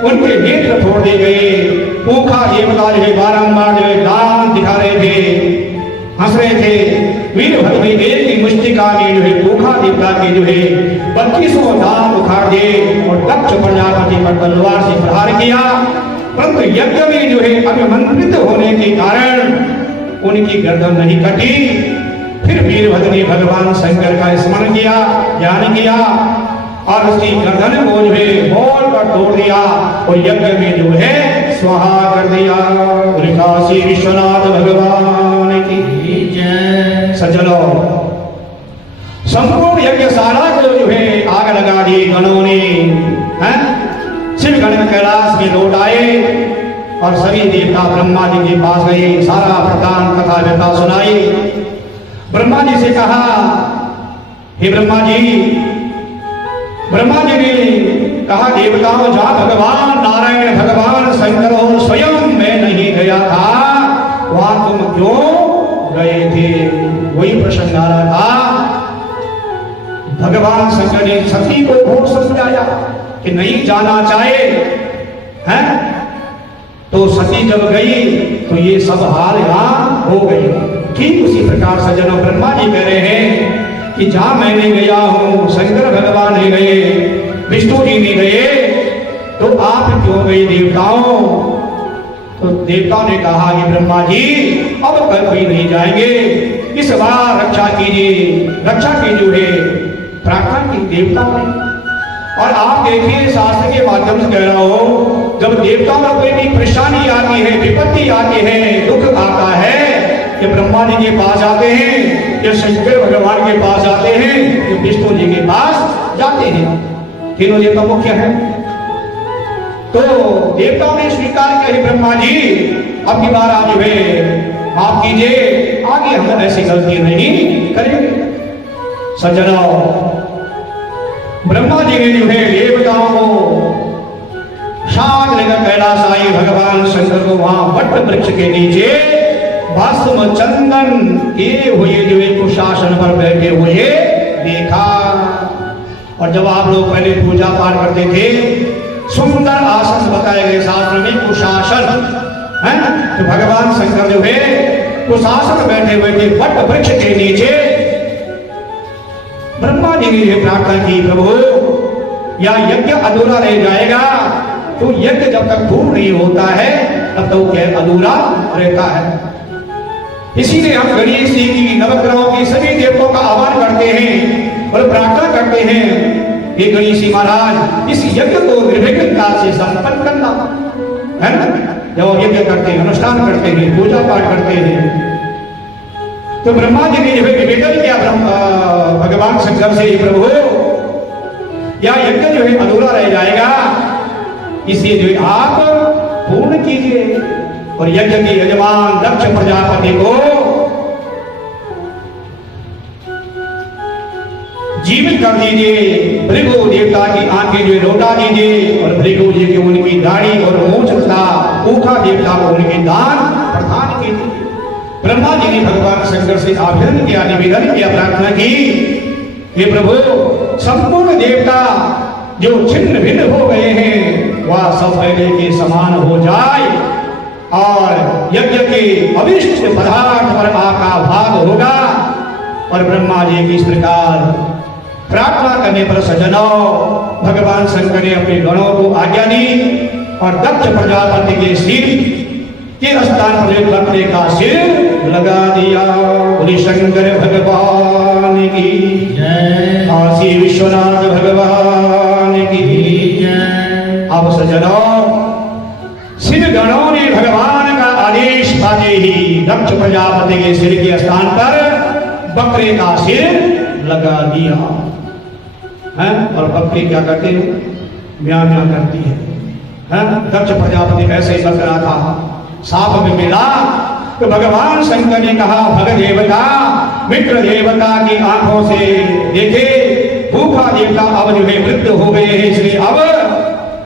उनके नेत्र फोड़ दिए गए। पूखा देवता जो है बारंबार जो है दांत दिखा रहे थे, हंस रहे थे। वीरभद्र ने एक ही मुष्टिका में जो है पूखा देवता के जो है 2500 दांत उखाड़ दिए और दक्ष प्रजापति पर तलवार से प्रहार किया। परंतु यज्ञ में जो है अभिमंत्रित होने के कारण उनकी गर्दन नहीं कटी। फिर वीरभद्र ने भगवान शंकर का स्मरण किया, ध्यान किया और उसकी गर्दन को जो है बोल कर तोड़ दिया और यज्ञ में जो है स्वाहा कर दिया। काशी विश्वनाथ भगवान की जय। सज्जनों, संपूर्ण यज्ञशाला को जो है आग लगा दी गणों ने। शिव गण कैलाश में लौट आए और सभी देवता ब्रह्मा जी के पास गए, सारा प्रधान कथा व्यथा सुनाई। ब्रह्मा जी से कहा, हे ब्रह्मा जी ने कहा देवताओं जहां भगवान नारायण भगवान शंकर और स्वयं मैं नहीं गया था वहां तुम क्यों गए थे? वही प्रसंग आ रहा था। भगवान शंकर ने सती को घोर समझाया कि नहीं जाना चाहे हैं, तो सती जब गई तो ये सब हाल यहाँ हो गई। ठीक उसी प्रकार सज्जनों, ब्रह्मा जी कह रहे हैं कि जहां मैं नहीं गया हूं, शंकर भगवान नहीं गए, विष्णु जी नहीं गए, तो आप क्यों गए देवताओं? तो देवताओं ने कहा कि ब्रह्मा जी अब कभी नहीं जाएंगे, इस बार रक्षा कीजिए, रक्षा की जो है प्रार्थना की देवताओं ने। और आप देखिए शास्त्र के माध्यम से कह रहा हूं, जब देवताओं में कोई भी परेशानी आती है, विपत्ति आती है, दुख आता है, कि ब्रह्मा जी के पास आते हैं, या शंकर भगवान के पास आते हैं, या विष्णु जी के पास जाते हैं। तीनों देवता मुख्य है। तो देवताओं ने स्वीकार किया, ब्रह्मा जी अब की बार आप जो है माफ कीजिए, आगे हम ऐसी गलती नहीं करेंगे। सज्जनों, ब्रह्मा जी ने जो है देवताओं को साथ लेकर कैलाश आई, भगवान शंकर को वहां वट वृक्ष के नीचे भस्म चंदन किए हुए जो एक कुशासन पर बैठे हुए देखा। और जब आप लोग पहले पूजा पाठ करते थे, सुंदर आसन बताए गए शास्त्र में कुशासन है, तो भगवान शंकर जो है कुशासन बैठे हुए थे वट वृक्ष के नीचे। ब्रह्मा जी ने प्रार्थना की, प्रभु या यज्ञ अधूरा रह जाएगा, तो यज्ञ जब तक पूर्ण नहीं होता है तब तक क्या अधूरा रहता है। इसीलिए हम गणेश जी की, नवग्रहों की, सभी देवताओं का आह्वान करते हैं और प्रार्थना करते हैं, हे गणेश जी महाराज इस यज्ञ को निर्विघ्नता से संपन्न करना है ना। जब यज्ञ करते हैं, अनुष्ठान करते हैं, पूजा पाठ करते हैं, तो ब्रह्मा जी ने जो है निवेदन किया भगवान शंकर से, प्रभु या यज्ञ जो है अधूरा रह जाएगा, इसे जो है आप पूर्ण कीजिए और यज्ञ के यजमान दक्ष प्रजापति को जीवित कर दीजिए, भृगु देवता की आंखें जो लौटा दीजिए और भृगु जी की उनकी दाढ़ी और मूंछ तथा ऊखा देवता को उनके दान प्रदान कीजिए। ब्रह्मा जी ने भगवान शंकर से आवेदन किया, निवेदन किया, प्रार्थना की, हे प्रभु संपूर्ण देवता जो छिन्न भिन्न हो गए हैं वह सब पहले के समान हो जाए और यज्ञ के अविष्ट पदार्थ पर आपका भाग होगा। और ब्रह्मा जी की इस प्रकार प्रार्थना करने पर सज्जनों, भगवान शंकर ने अपने गणों को आज्ञा दी और दक्ष प्रजापति के सिर के स्थान पर एक बकरे का सिर लगा दिया। बोले शंकर भगवान की जय, काशी विश्वनाथ भगवान की जय। अब सज्जनों, सिद्ध गणों ने भगवान का आदेश पाते ही दक्ष प्रजापति के सिर के स्थान पर बकरे का सिर लगा दिया है। और बकरी क्या करते हैं? म्यां म्यां करती है। दक्ष प्रजापति ऐसे ही बकरा था, साप में मिला तो भगवान शंकर ने कहा, भग देवता मित्र देवता की आंखों से देखे, भूखा देवता अब जो है मृत्यु हो गए हैं, इसलिए अब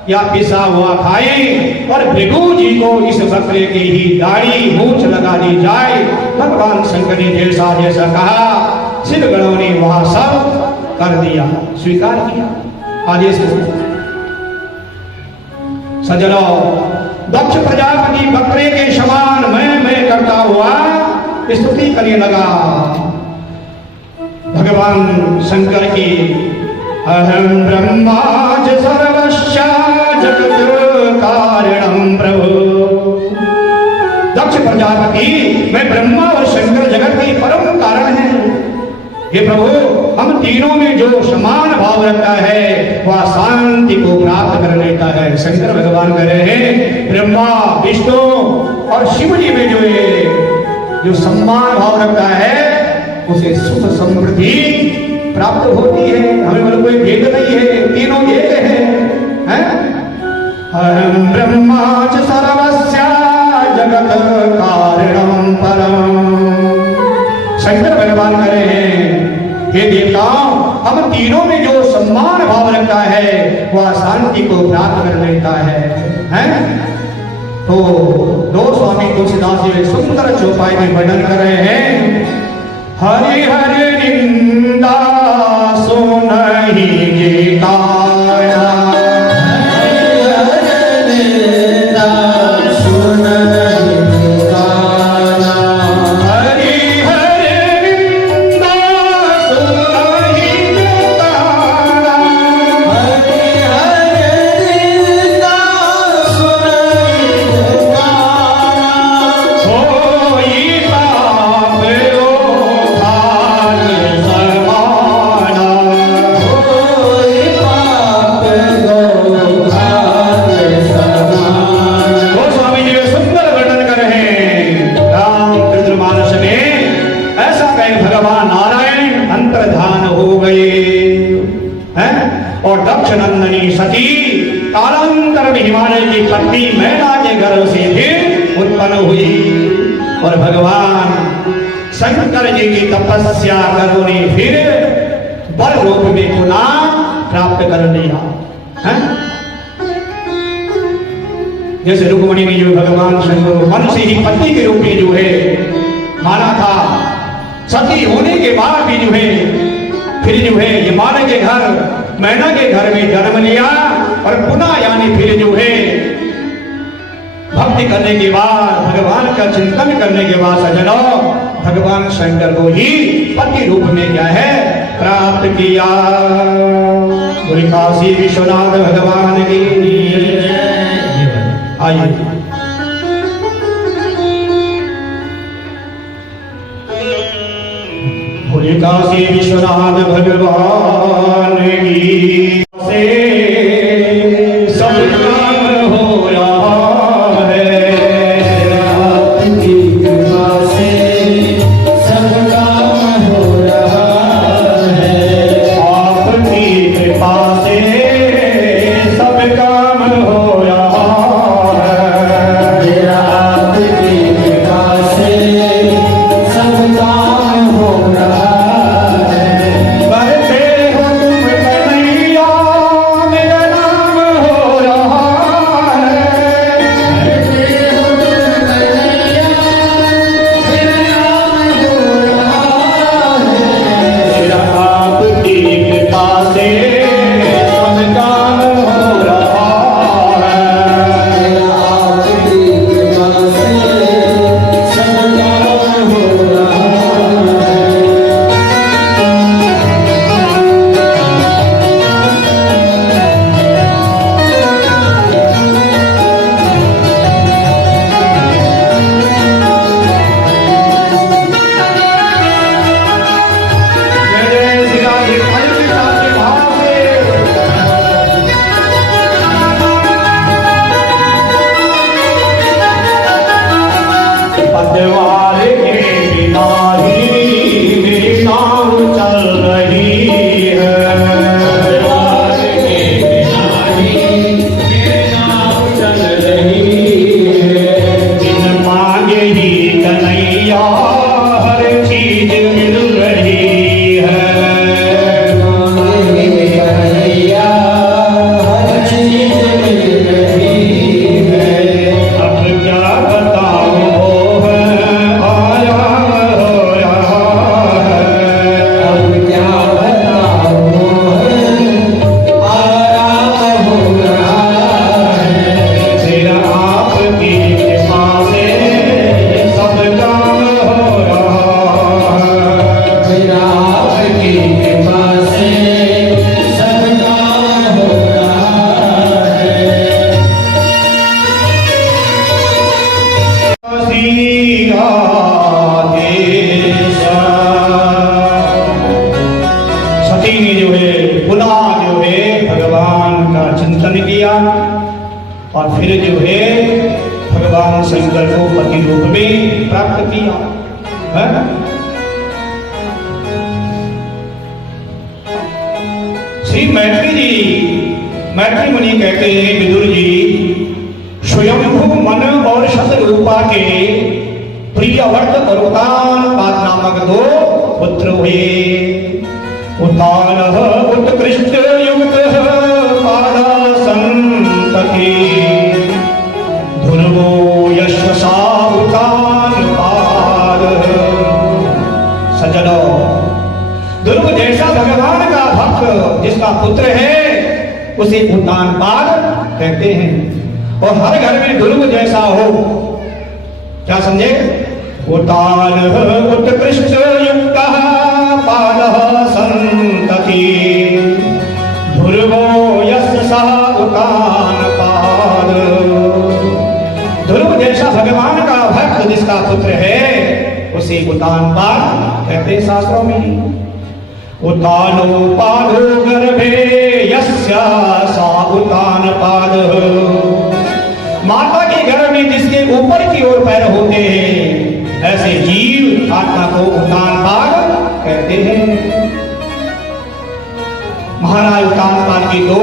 या पिसा हुआ खाए और भृगु जी को इस बकरे की ही दाढ़ी मूंछ लगा दी जाए। भगवान शंकर ने जैसा जैसा कहा, सिद्ध गणों ने वहां सब कर दिया, स्वीकार किया आदेश को। सज्जनों, दक्ष प्रजापति बकरे के समान मैं करता हुआ स्तुति करने लगा भगवान शंकर की। अहम ब्रह्माज सर्वस्या जगत कारणम प्रभु। दक्ष प्रजापति, मैं ब्रह्मा और शंकर जगत के परम कारण है। हे प्रभु, हम तीनों में जो समान भाव रखता है वह शांति को प्राप्त कर लेता है। शंकर भगवान कह रहे हैं, ब्रह्मा विष्णु और शिव जी में जो है जो समान भाव रखता है उसे सुख समृद्धि प्राप्त होती है। हमें मतलब कोई भेद नहीं है, तीनों एक है। अहम ब्रह्माच सर्वस्या जगत कारणम परम। शंकर भगवान कह रहे हैं, हे देवताओं, हम तीनों में जो सम्मान भाव रखता है वह शांति को प्राप्त कर लेता है? तो दो स्वामी तुलसीदास जी सुंदर चौपाई में वर्णन कर रहे हैं, हरि हरि निंदा सुनहि जे काया, नंदनी सती कालांतर में हिमालय की पत्नी मैना के गर्भ से फिर उत्पन्न हुई और भगवान शंकर जी की तपस्या करो ने फिर बल रूप में पुनः प्राप्त कर लिया है? जैसे रुक्मणी ने जो भगवान शंकर मन से ही पत्नी के रूप में जो है माना था, सती होने के बाद भी जो है फिर जो है हिमालय के घर मैना के घर में जन्म लिया और पुनः यानी फिर जो है भक्ति करने के बाद भगवान का चिंतन करने के बाद सजनों भगवान शंकर को ही पति रूप में क्या है प्राप्त किया। बोले काशी विश्वनाथ भगवान की आइए बोले काशी विश्वनाथ भगवान की से सब काम हो रहा है, आपकी कृपा से सब काम हो रहा है। आपकी कृपा से सब काम हो रहा है। मेरा आपकी कृपा से सब काम हो रहा है। करते हो तुम कन्हैया मेरा नाम हो रहा है। करते हो तुम कन्हैया, मेरा नाम हो रहा है। मेरा आपकी कृपा से सब काम हो रहा है। मेरा आपकी कृपा से सब काम हो रहा है। जय जय श्री राधे कृष्ण राधे भाव से पतवार के बिना ही मेरी नाव चल रही है। पतवार के बिना ही मेरी नाव चल रही है। बिन मांगे ही कन्हैया हर चीज मिल रही है। मांगे कन्हैया हर चीज मिल रही है। अब क्या बताऊं वो है आया हो रहा है। अब क्या बताऊं आराम हो रहा है। मेरा आपकी कृपा से सब काम हो रहा है। मेरा आपकी कृपा से सब काम हो रहा है। श्री राधे सती ने जो है पुनः जो है भगवान का चिंतन किया और फिर जो है भगवान शंकर को पति रूप में प्राप्त किया है? श्री मैत्री मुनि कहते हैं विदुर जी स्वयंभू मन और शतरूपा के प्रियवर्त और उतान पाद नामक दो पुत्र हुए। उतान उत्कृष्ट युक्त पाद संतति ध्रुवो यशसा उतान पाद। सज्जनों ध्रुव जैसा भगवान का भक्त जिसका पुत्र है उसे उतान पाद कहते हैं। और हर घर में ध्रुव जैसा हो क्या समझे? उतान उत्कृष्ट युक्त पाद संतति ध्रुवो यशसा उतान पाद। ध्रुव जैसा भगवान का भक्त जिसका पुत्र है उसे उतान पाद कहते हैं शास्त्रों में। उतानो पादो गर्भे यस्य सा उतान पाद। माता के गर्भ में जिसके ऊपर की ओर पैर होते हैं ऐसे जीव आत्मा को उतान पाद कहते हैं। महाराज उतान पाद की दो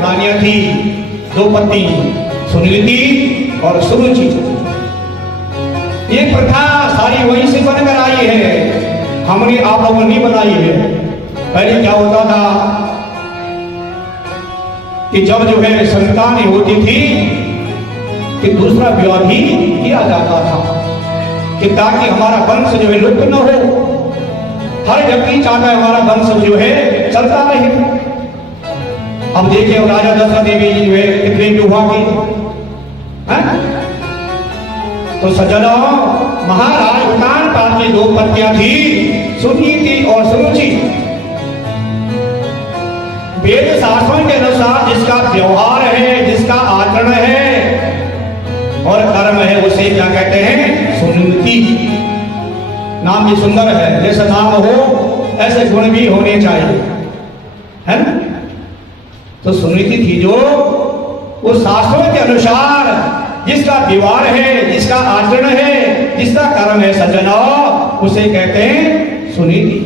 रानियां थी, दो पत्नी, सुनीति और सुरुचि। ये प्रथा सारी वहीं से बनकर आई है, हमने आप लोगों ने बनाई है। पहले क्या होता था कि जब जो है संतानें होती थी कि दूसरा विवाह भी किया जाता था कि ताकि हमारा वंश जो है लुप्त न हो। हर व्यक्ति चाहता है हमारा वंश जो है चलता रहे। अब देखिए राजा दशरथ देवी जी जो है कितने विवाह की, तो सज्जनों, महाराज उत्तानपाद की दो पत्नियां थी, सुनीति और सुरुचि। वेद शास्त्रों के अनुसार जिसका व्यवहार है, जिसका आचरण है और कर्म है, उसे क्या कहते हैं? सुनीति। नाम भी सुंदर है, जैसा नाम हो ऐसे गुण भी होने चाहिए, है ना? तो सुनीति थी जो वो शास्त्रों के अनुसार जिसका व्यवहार है, जिसका आचरण है, जिसका कर्म है सज्जनों, उसे कहते हैं सुनीति।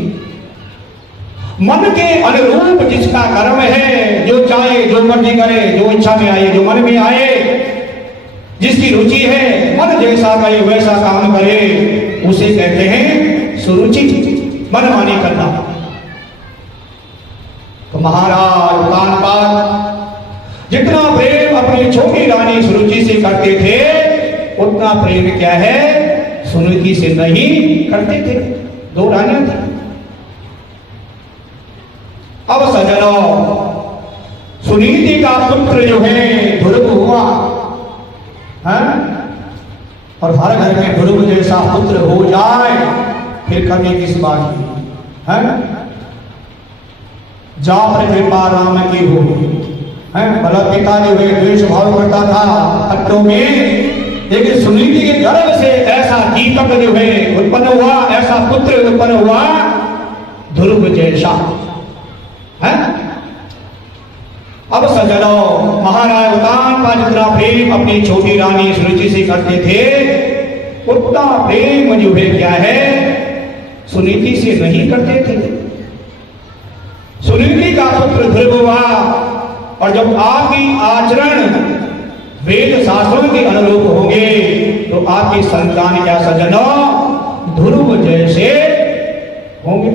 मन के अनुरूप जिसका कर्म है, जो चाहे जो मर्जी करे, जो इच्छा में आए, जो मन में आए, जिसकी रुचि है, मन जैसा करे वैसा काम करे, उसे कहते हैं सुरुचि। मनमानी करना। तो महाराज उत्तानपाद जितना प्रेम अपनी छोटी रानी सुरुचि से करते थे, उतना प्रेम क्या है? सुनीति से नहीं करते थे। दो रानियां थी। अब सज्जनों, सुनीति का पुत्र जो है ध्रुव हुआ, है? और हर घर में ध्रुव जैसा पुत्र हो जाए फिर कभी किस बात की, है? जा पर कृपा राम की हो, है? भला पिता जो है द्वेष भाव करता था हट्टों में, लेकिन सुनीति के गर्भ से ऐसा दीपक जो है उत्पन्न हुआ, ऐसा पुत्र उत्पन्न हुआ ध्रुव जैसा, है? अब सज्जनों, महाराज उत्तानपाद जितना प्रेम अपनी छोटी रानी सुरुचि से करते थे, उतना प्रेम जो है क्या है? सुनीति से नहीं करते थे। सुनीति का पुत्र ध्रुव हुआ, और जब आपकी आचरण वेद शास्त्रों के अनुरूप होंगे तो आपकी संतान क्या सज्जनों? ध्रुव जैसे होंगे।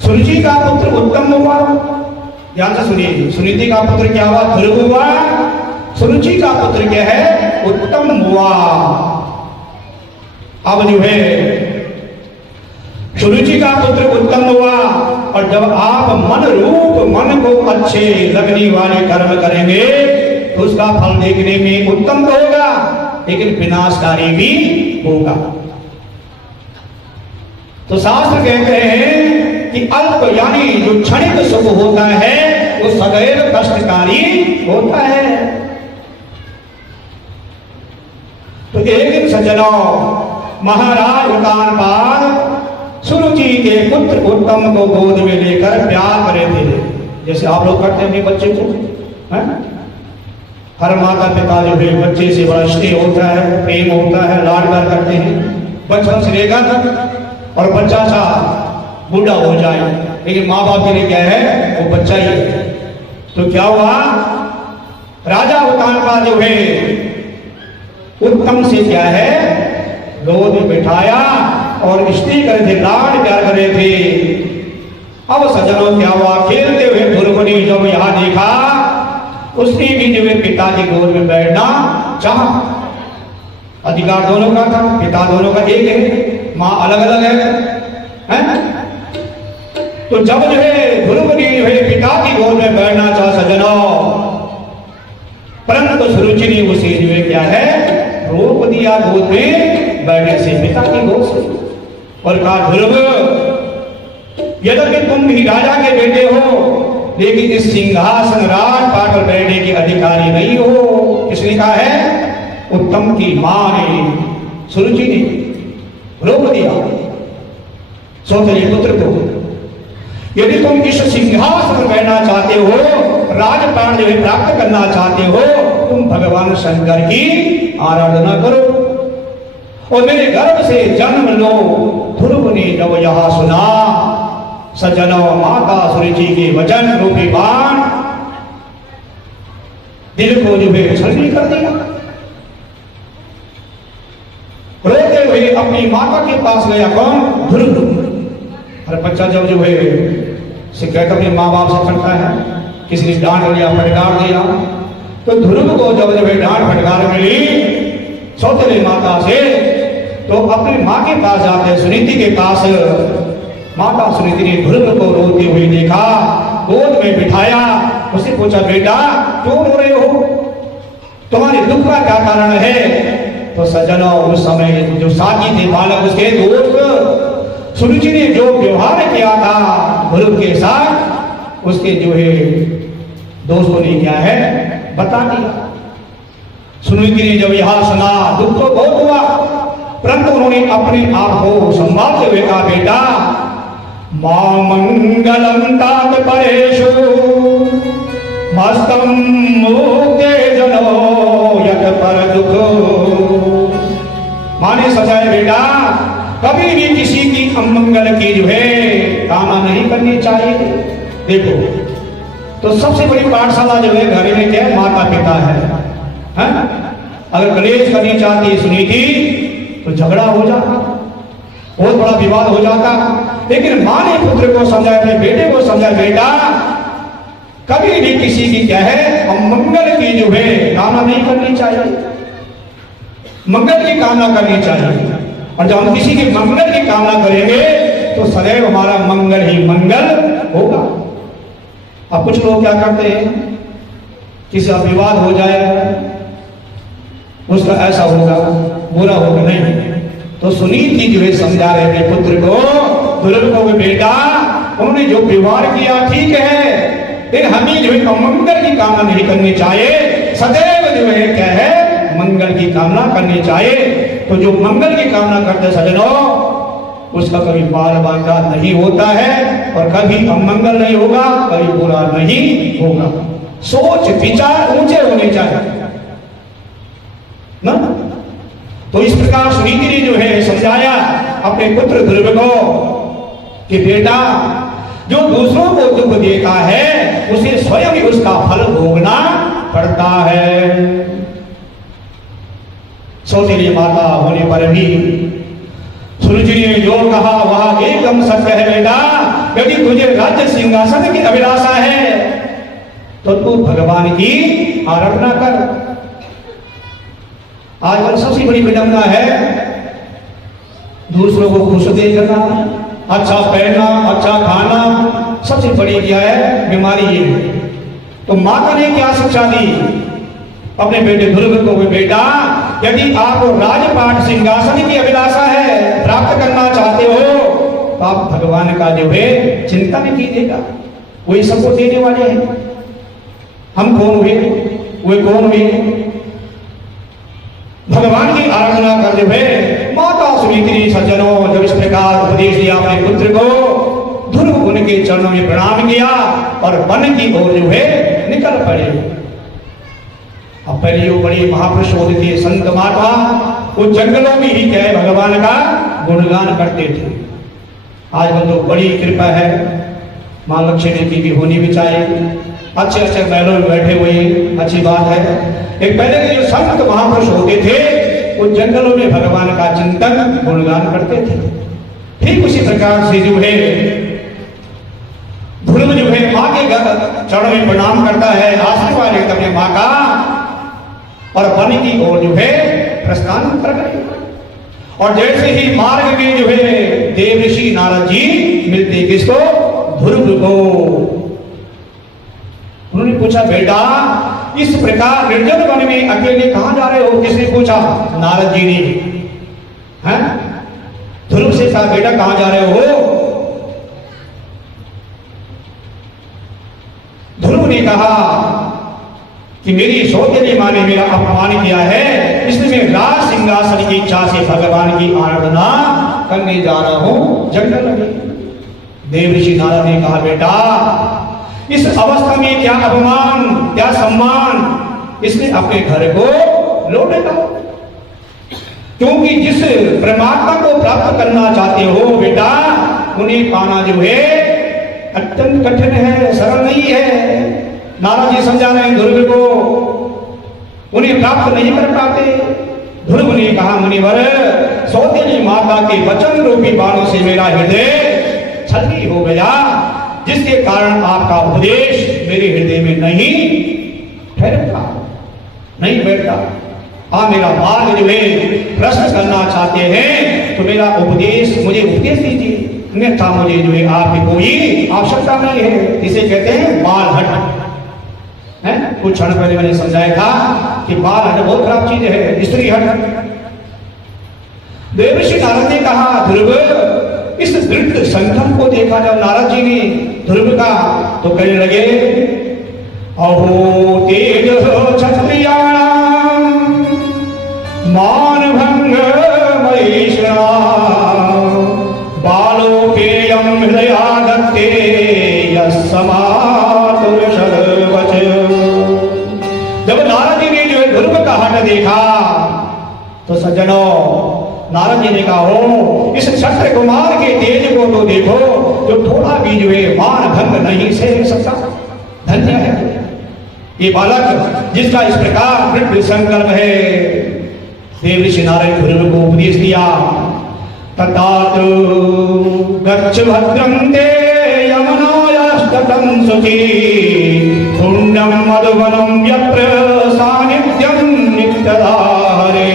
सुरुचि का पुत्र उत्तम हुआ, ध्यान से सुनिए, सुनीति का पुत्र क्या हुआ? ध्रुव हुआ। सुरुचि का पुत्र क्या है? उत्तम हुआ। अब जो है सुरुचि का पुत्र उत्तम हुआ, और जब आप मन रूप मन को अच्छे लगने वाले कर्म करेंगे तो उसका फल देखने में उत्तम तो होगा, लेकिन विनाशकारी भी होगा। तो शास्त्र कहते हैं कि अल्प यानी जो क्षणिक सुख होता है वो सदैव कष्टकारी होता है। तो एक दिन सज्जनों, महाराज उत्तानपाद सुरुचि के पुत्र उत्तम को गोद में लेकर प्यार करे थे, जैसे आप लोग करते हैं बच्चे को, है? हर माता पिता जो है बच्चे से बड़ा स्नेह होता है, प्रेम होता है, लाड प्यार करते हैं बचपन से लेकर तक, और बच्चा सा बूढ़ा हो जाए, लेकिन माँ बाप के लिए क्या है? वो बच्चा ही है। तो क्या हुआ? राजा उत्तानपाद जो है उत्तम से क्या है? गोद में बिठाया और स्त्री करे थे, लाड प्यार करे थे। अब सज्जनों क्या हुआ? खेलते हुए ध्रुव ने जब यहाँ देखा, उसने भी जो है पिता की गोद में बैठना चाहा। अधिकार दोनों का था, पिता दोनों का एक है, माँ अलग अलग है? तो जब जो है ध्रुव ने जो है पिता की गोद में बैठना चाहा सज्जनों, परंतु सुरुचि ने उसे जो है क्या है? रोक दिया गोद में बैठने से, पिता की गोद से, और कहा ध्रुव, यद्यपि तुम भी राजा के बेटे हो, लेकिन इस सिंहासन राजपाट पर बैठने के अधिकारी नहीं हो। किसने कहा है? उत्तम की मां ने, सुरुचि ने रोक दिया सौतेले पुत्र को। यदि तुम इस सिंहासन पर बैठना चाहते हो, राजपाट जो है प्राप्त करना चाहते हो, तुम भगवान शंकर की आराधना करो और मेरे गर्भ से जन्म लो। ध्रुव ने जब यह सुना सज्जनों, माता सुरुचि के वचन रूपी बाण दिल को जो है छलनी कर दिया। रोते हुए अपनी माता के पास गया कौन? ध्रुव। अरे बच्चा जब जो है शिकायत अपने माँ बाप से करता है, किसी ने डांट लिया, फटकार दिया, तो ध्रुव को जब जो है डांट फटकार मिली सौतेली माता से, तो अपनी माँ के पास जाते सुनीति के पास माता सुनीति ने ध्रुव को रोते हुए देखा, गोद में बिठाया, उससे पूछा बेटा क्यों रो रहे हो, तुम्हारे दुख का क्या कारण है? तो सज्जनों, उस समय जो साथी थे बालक, उसके दोस्त सुरुचि ने जो व्यवहार किया था ध्रुव के साथ, उसके जो है दोस्तों ने क्या है बता दिया। सुनीति ने जब यह सुना दुख तो बहुत हुआ, परंतु उन्होंने अपने आप को संभालते हुए कहा बेटा मां मंगलम तात परेशु मस्तम मुक्ते जनो यत पर दुख। माने सजाए बेटा कभी भी किसी की अमंगल की जो है कामना नहीं करनी चाहिए। देखो तो सबसे बड़ी पाठशाला जो है घर में क्या है? माता पिता है? अगर कलेश करनी चाहती सुनीति तो झगड़ा हो जाता, बहुत बड़ा विवाद हो जाता। लेकिन माँ ने पुत्र को समझाया, अपने बेटे को समझाया बेटा कभी भी किसी की क्या है अमंगल की जो है कामना नहीं करनी चाहिए, मंगल की कामना करनी चाहिए। और जब हम किसी के मंगल की कामना करेंगे तो सदैव हमारा मंगल ही मंगल होगा। अब कुछ लोग क्या करते हैं, किसी का विवाद हो जाए, उसका ऐसा होगा बुरा होगा, नहीं। तो सुनीति जो है समझा रहे थे पुत्र को, ध्रुव को, बेटा उन्होंने जो व्यवहार किया ठीक है, लेकिन हमें जो है मंगल की कामना नहीं करनी चाहिए, सदैव जो है क्या है मंगल की कामना करनी चाहिए। तो जो मंगल की कामना करते सज्जनों, उसका कभी बाल बांका नहीं होता है और कभी अमंगल नहीं होगा, कभी बुरा नहीं होगा। सोच विचार ऊंचे होने चाहिए ना। तो इस प्रकार सुनीति ने जो है समझाया अपने पुत्र ध्रुव को कि बेटा जो दूसरों को दुख देता है उसे स्वयं ही उसका फल भोगना पड़ता है। सौतेली माता होने पर भी सुरुचि ने जो कहा वह एकदम सत्य है बेटा। यदि तुझे राज्य सिंहासन की अभिलाषा है तो तू भगवान की आराधना कर। आजकल सबसे बड़ी विडंबना है दूसरों को खुश देखना, अच्छा पहनना, अच्छा खाना, सबसे बड़ी क्या है बीमारी ये है। तो माता ने क्या शिक्षा दी अपने बेटे ध्रुव को, बेटा यदि आपको राजपाट सिंहासन की अभिलाषा है, प्राप्त करना चाहते हो तो आप भगवान का जो है चिंतन कीजिएगा, वही सबको देने वाले हैं। हम कौन हुए, वे कौन हुए? भगवान की आराधना करते हुए माता सुनीति ने सज्जनों जब इस प्रकार उपदेश दिया अपने पुत्र को, ध्रुव उनके चरणों में प्रणाम किया और वन की ओर जो है निकल पड़े। अब पहले जो बड़ी महापुरुष होते थे संत महात्मा, वो जंगलों में ही क्या है भगवान का गुणगान करते थे। आजकल तो बड़ी कृपा है, मां लक्ष्मी की भी होनी भी चाहिए, अच्छे अच्छे महलों में बैठे हुए, अच्छी बात है। एक पहले के जो संत महापुरुष होते थे वो जंगलों में भगवान का चिंतन गुणगान करते थे। ठीक उसी प्रकार से जो है ध्रुव जो है माँ के चरण में प्रणाम करता है, आशीर्वाद लेता अपने माँ का, और वन की ओर जो है प्रस्थान कर गए। और जैसे ही मार्ग में जो है देव ऋषि नारद जी मिलते किसको? ध्रुव को। उन्होंने पूछा बेटा इस प्रकार निर्जन वन में अकेले कहां जा रहे हो? किसने पूछा? नारद जी ने। हैं? ध्रुव से कहा बेटा कहां जा रहे हो? ध्रुव ने कहा कि मेरी सौतेली माँ ने मेरा अपमान किया है, इसलिए मैं राज सिंहासन की इच्छा से भगवान की आराधना करने जा रहा हूं जंगल में। देव ऋषि नारद ने कहा बेटा इस अवस्था में क्या अपमान, क्या सम्मान, इसलिए अपने घर को लौट जाओ, क्योंकि जिस परमात्मा को प्राप्त करना चाहते हो बेटा उन्हें पाना जो है अत्यंत कठिन है, सरल नहीं है। नारद जी समझा रहे हैं ध्रुव को, उन्हें प्राप्त नहीं कर पाते। ध्रुव ने कहा, मुनिवर, सौतेली माता के वचन रूपी बाणों से मेरा हृदय छलनी हो गया, जिसके कारण आपका उपदेश मेरे हृदय में नहीं ठहरता, नहीं बैठता। आप मेरा मार्ग जो है प्रश्न करना चाहते हैं तो मेरा उपदेश, मुझे उपदेश दीजिए, अन्यथा मुझे जो है आपकी कोई आवश्यकता नहीं है। इसे कहते हैं बाल हट। कुछ क्षण पहले मैंने समझाया था कि बाल हट बहुत खराब चीज है, स्त्री हट। देवर्षि नारद ने कहा, ध्रुव, इस दृढ़ संकल्प को देखा जब नारद जी ने ध्रुव का, तो कहने लगे, अहो तेज क्षत्रियाणाम मान भंग महिषा बालोपेयम हृदयादत्ते यस्समातुर सर्वच। जब नारद जी ने जो ध्रुव का हट देखा तो सज्जनों, नारद जी ने कहा, हो इस क्षत्रिय कुमार के तेज को तो देखो, जो थोड़ा भी जो है मान भंग नहीं सह सकता। धन्य है ये बालक जिसका इस प्रकार दृढ़ संकल्प है। देवर्षि नारद ध्रुव को उपदेश दिया, तथातु गच्छ भद्रं ते यमुनायास्तटं शुचि पुण्यं मधुवनं यत्र सानिध्यं नित्यदाहरे।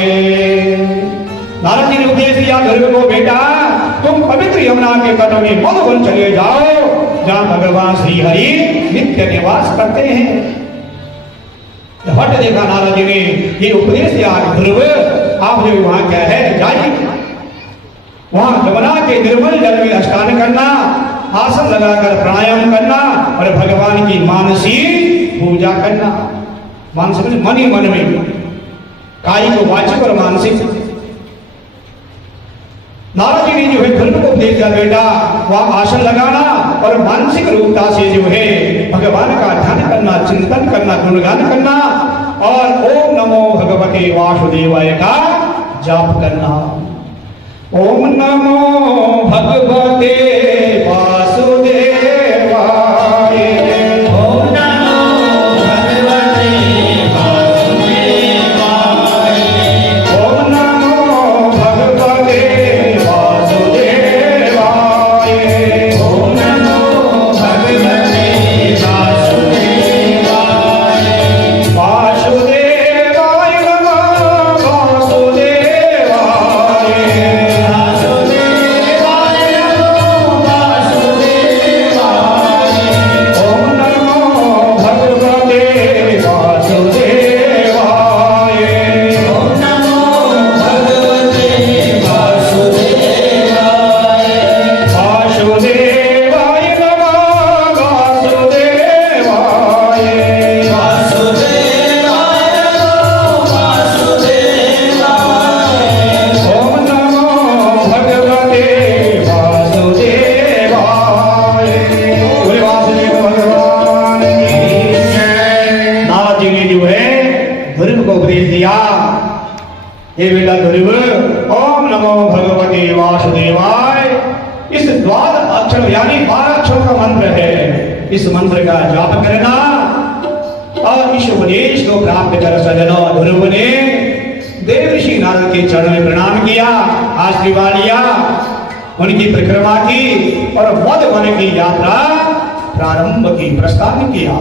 नारद जी ने उपदेश दिया ध्रुव को, बेटा तुम पवित्र यमुना के तट में मधुवन चले जाओ, जहां भगवान श्री हरि नित्य निवास करते हैं। हट देखा नारद जी ने, ये उपदेश दिया, ध्रुव आप जो वहां क्या है, जाइए वहां यमुना के निर्मल जल में स्नान करना, आसन लगाकर प्राणायाम करना और भगवान की मानसी पूजा करना। मानसिक मन ही मन में, कायिक वाचिक और मानसिक। नारद जी ने जो है ध्रुव को उपदेश दिया, बेटा वहां आसन लगाना और मानसिक रूपता से जो है भगवान का ध्यान करना, चिंतन करना, गुणगान करना और ओम नमो भगवते वासुदेवाय का जाप करना। ओम नमो भगवते वासुदेवाय, ओम नमो भगवते वासुदेवाय, ओम नमो भगवते वासुदेवाय, ओम नमो भगवते वासुदेवाय, वासुदेवाय नमः हे बेटा ध्रुव, ओम नमो भगवते वासुदेवाय इस द्वार अक्षर यानी 12 अक्षरों का मंत्र है। इस मंत्र का जाप करना और इस उपदेश को प्राप्त कर सजनों, ध्रुव ने देवर्षि नारद के चरण में प्रणाम किया, आशीर्वाद लिया, उनकी परिक्रमा की और मधुवन की यात्रा प्रारंभ की, प्रस्थान किया।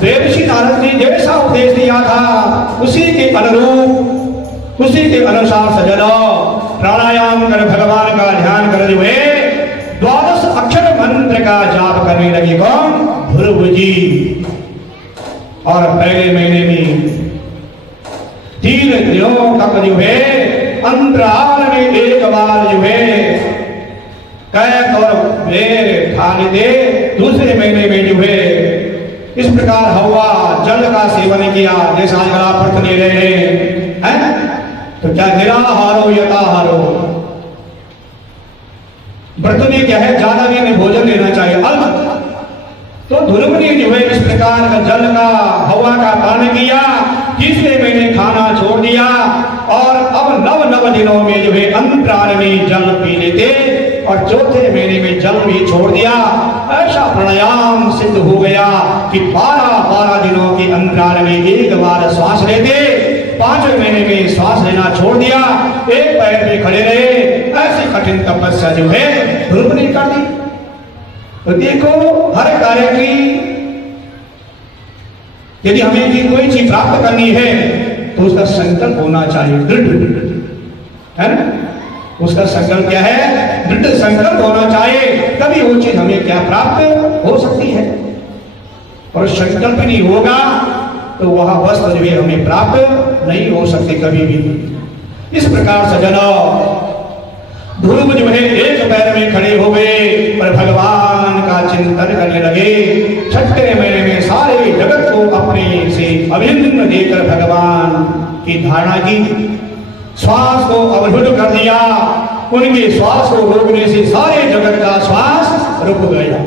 देवर्षि नारद ने जैसा उपदेश दिया था उसी के अनुरूप, उसी के अनुसार सजनों प्राणायाम कर भगवान का ध्यान करते हुए 12 अक्षर मंत्र का जाप करने लगे कौन? ध्रुव जी। और पहले महीने में 3 दिनों तक जो है अंतराल में एक बार जो है कैक और बेर खाने दे, दूसरे महीने में जो है इस प्रकार हवा जल का सेवन किया, जैसा आजकल आप व्रत ले रहे हैं, तो क्या निराहारो यथाहारो, व्रत में क्या है, ज्यादा भी नहीं भोजन लेना चाहिए, अल्प। तो ध्रुव ने जो है इस प्रकार का जल का हवा का पान किया, तीसरे महीने खाना छोड़ दिया और अब 9 दिनों में जो है अंतराल में जल पी लेते और चौथे महीने में जल भी छोड़ दिया। ऐसा प्राणायाम सिद्ध हो गया कि 12 दिनों के अंतराल में एक बार श्वास लेते, 5वें महीने में श्वास लेना छोड़ दिया, एक पैर पे खड़े रहे। ऐसी कठिन तपस्या जो है ध्रुव ने कर दी। तो देखो, हर कार्य की यदि हमें भी कोई चीज प्राप्त करनी है तो उसका संकल्प होना चाहिए दृढ़, है ना? उसका संकल्प क्या है? दृढ़ संकल्प होना चाहिए, तभी वो चीज हमें क्या प्राप्त हो सकती है। और संकल्प नहीं होगा तो वह वस्तु जो है हमें प्राप्त नहीं हो सकती कभी भी। इस प्रकार सज्जनों, ध्रुव जो है एक पैर में खड़े हो गए और भगवान का चिंतन करने लगे। 6ठे महीने में सारे जगत को अपने से अभिन्न देकर भगवान की धारणा की, श्वास को अवरुद्ध कर दिया। उनके श्वास को रोकने से सारे जगत का श्वास रुक गया।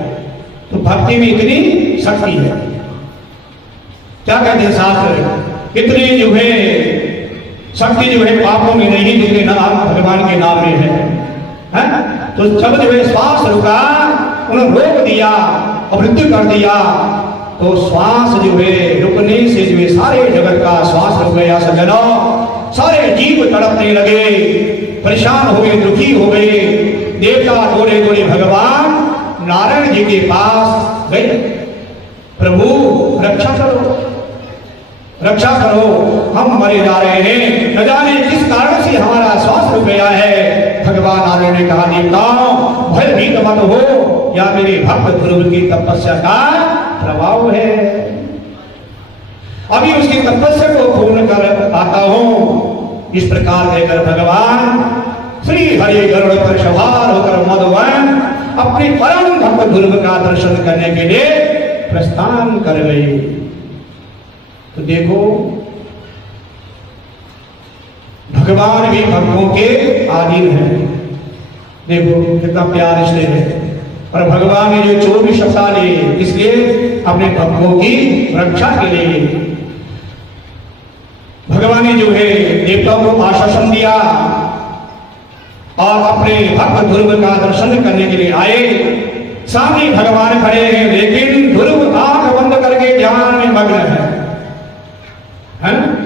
तो भक्ति में इतनी शक्ति है। क्या कहते हैं शास्त्र, इतनी जो है शक्ति जो है पापों में नहीं, जितने नाम भगवान के नाम में है। तो जब जो है श्वास रुका, उन्होंने रोक दिया, अवरुद्ध कर दिया, तो श्वास जो है रुकने से जो है सारे जगत का श्वास रुक गया। सज्जनों, सारे जीव तड़पने लगे, परेशान हो गए, दुखी हो गए। देवता दौड़े दौड़े भगवान नारायण जी के पास गए, प्रभु रक्षा करो, रक्षा करो, हम मरे जा रहे हैं, न जाने किस कारण से हमारा श्वास रुक गया है। भगवान नारायण ने कहा, देवताओं भयभीत मत हो, या मेरे भक्त ध्रुव की तपस्या का प्रभाव है। अभी उसकी तपस्या को पूर्ण कर आता हूं। इस प्रकार कहकर भगवान श्री हरि गरुड़ पर सवार होकर मधुवन अपने परम भक्त ध्रुव का दर्शन करने के लिए प्रस्थान कर गए। तो देखो, भगवान भी भक्तों के अधीन है। देखो कितना प्यार इसलिए है। और भगवान ने जो 24 अवतार लिए, इसलिए अपने भक्तों की रक्षा के लिए। भगवान ने जो है देवताओं को आश्वासन दिया और अपने भक्त ध्रुव का दर्शन करने के लिए आए। सामने भगवान खड़े हैं, लेकिन ध्रुव आंख बंद करके ध्यान में मग्न है।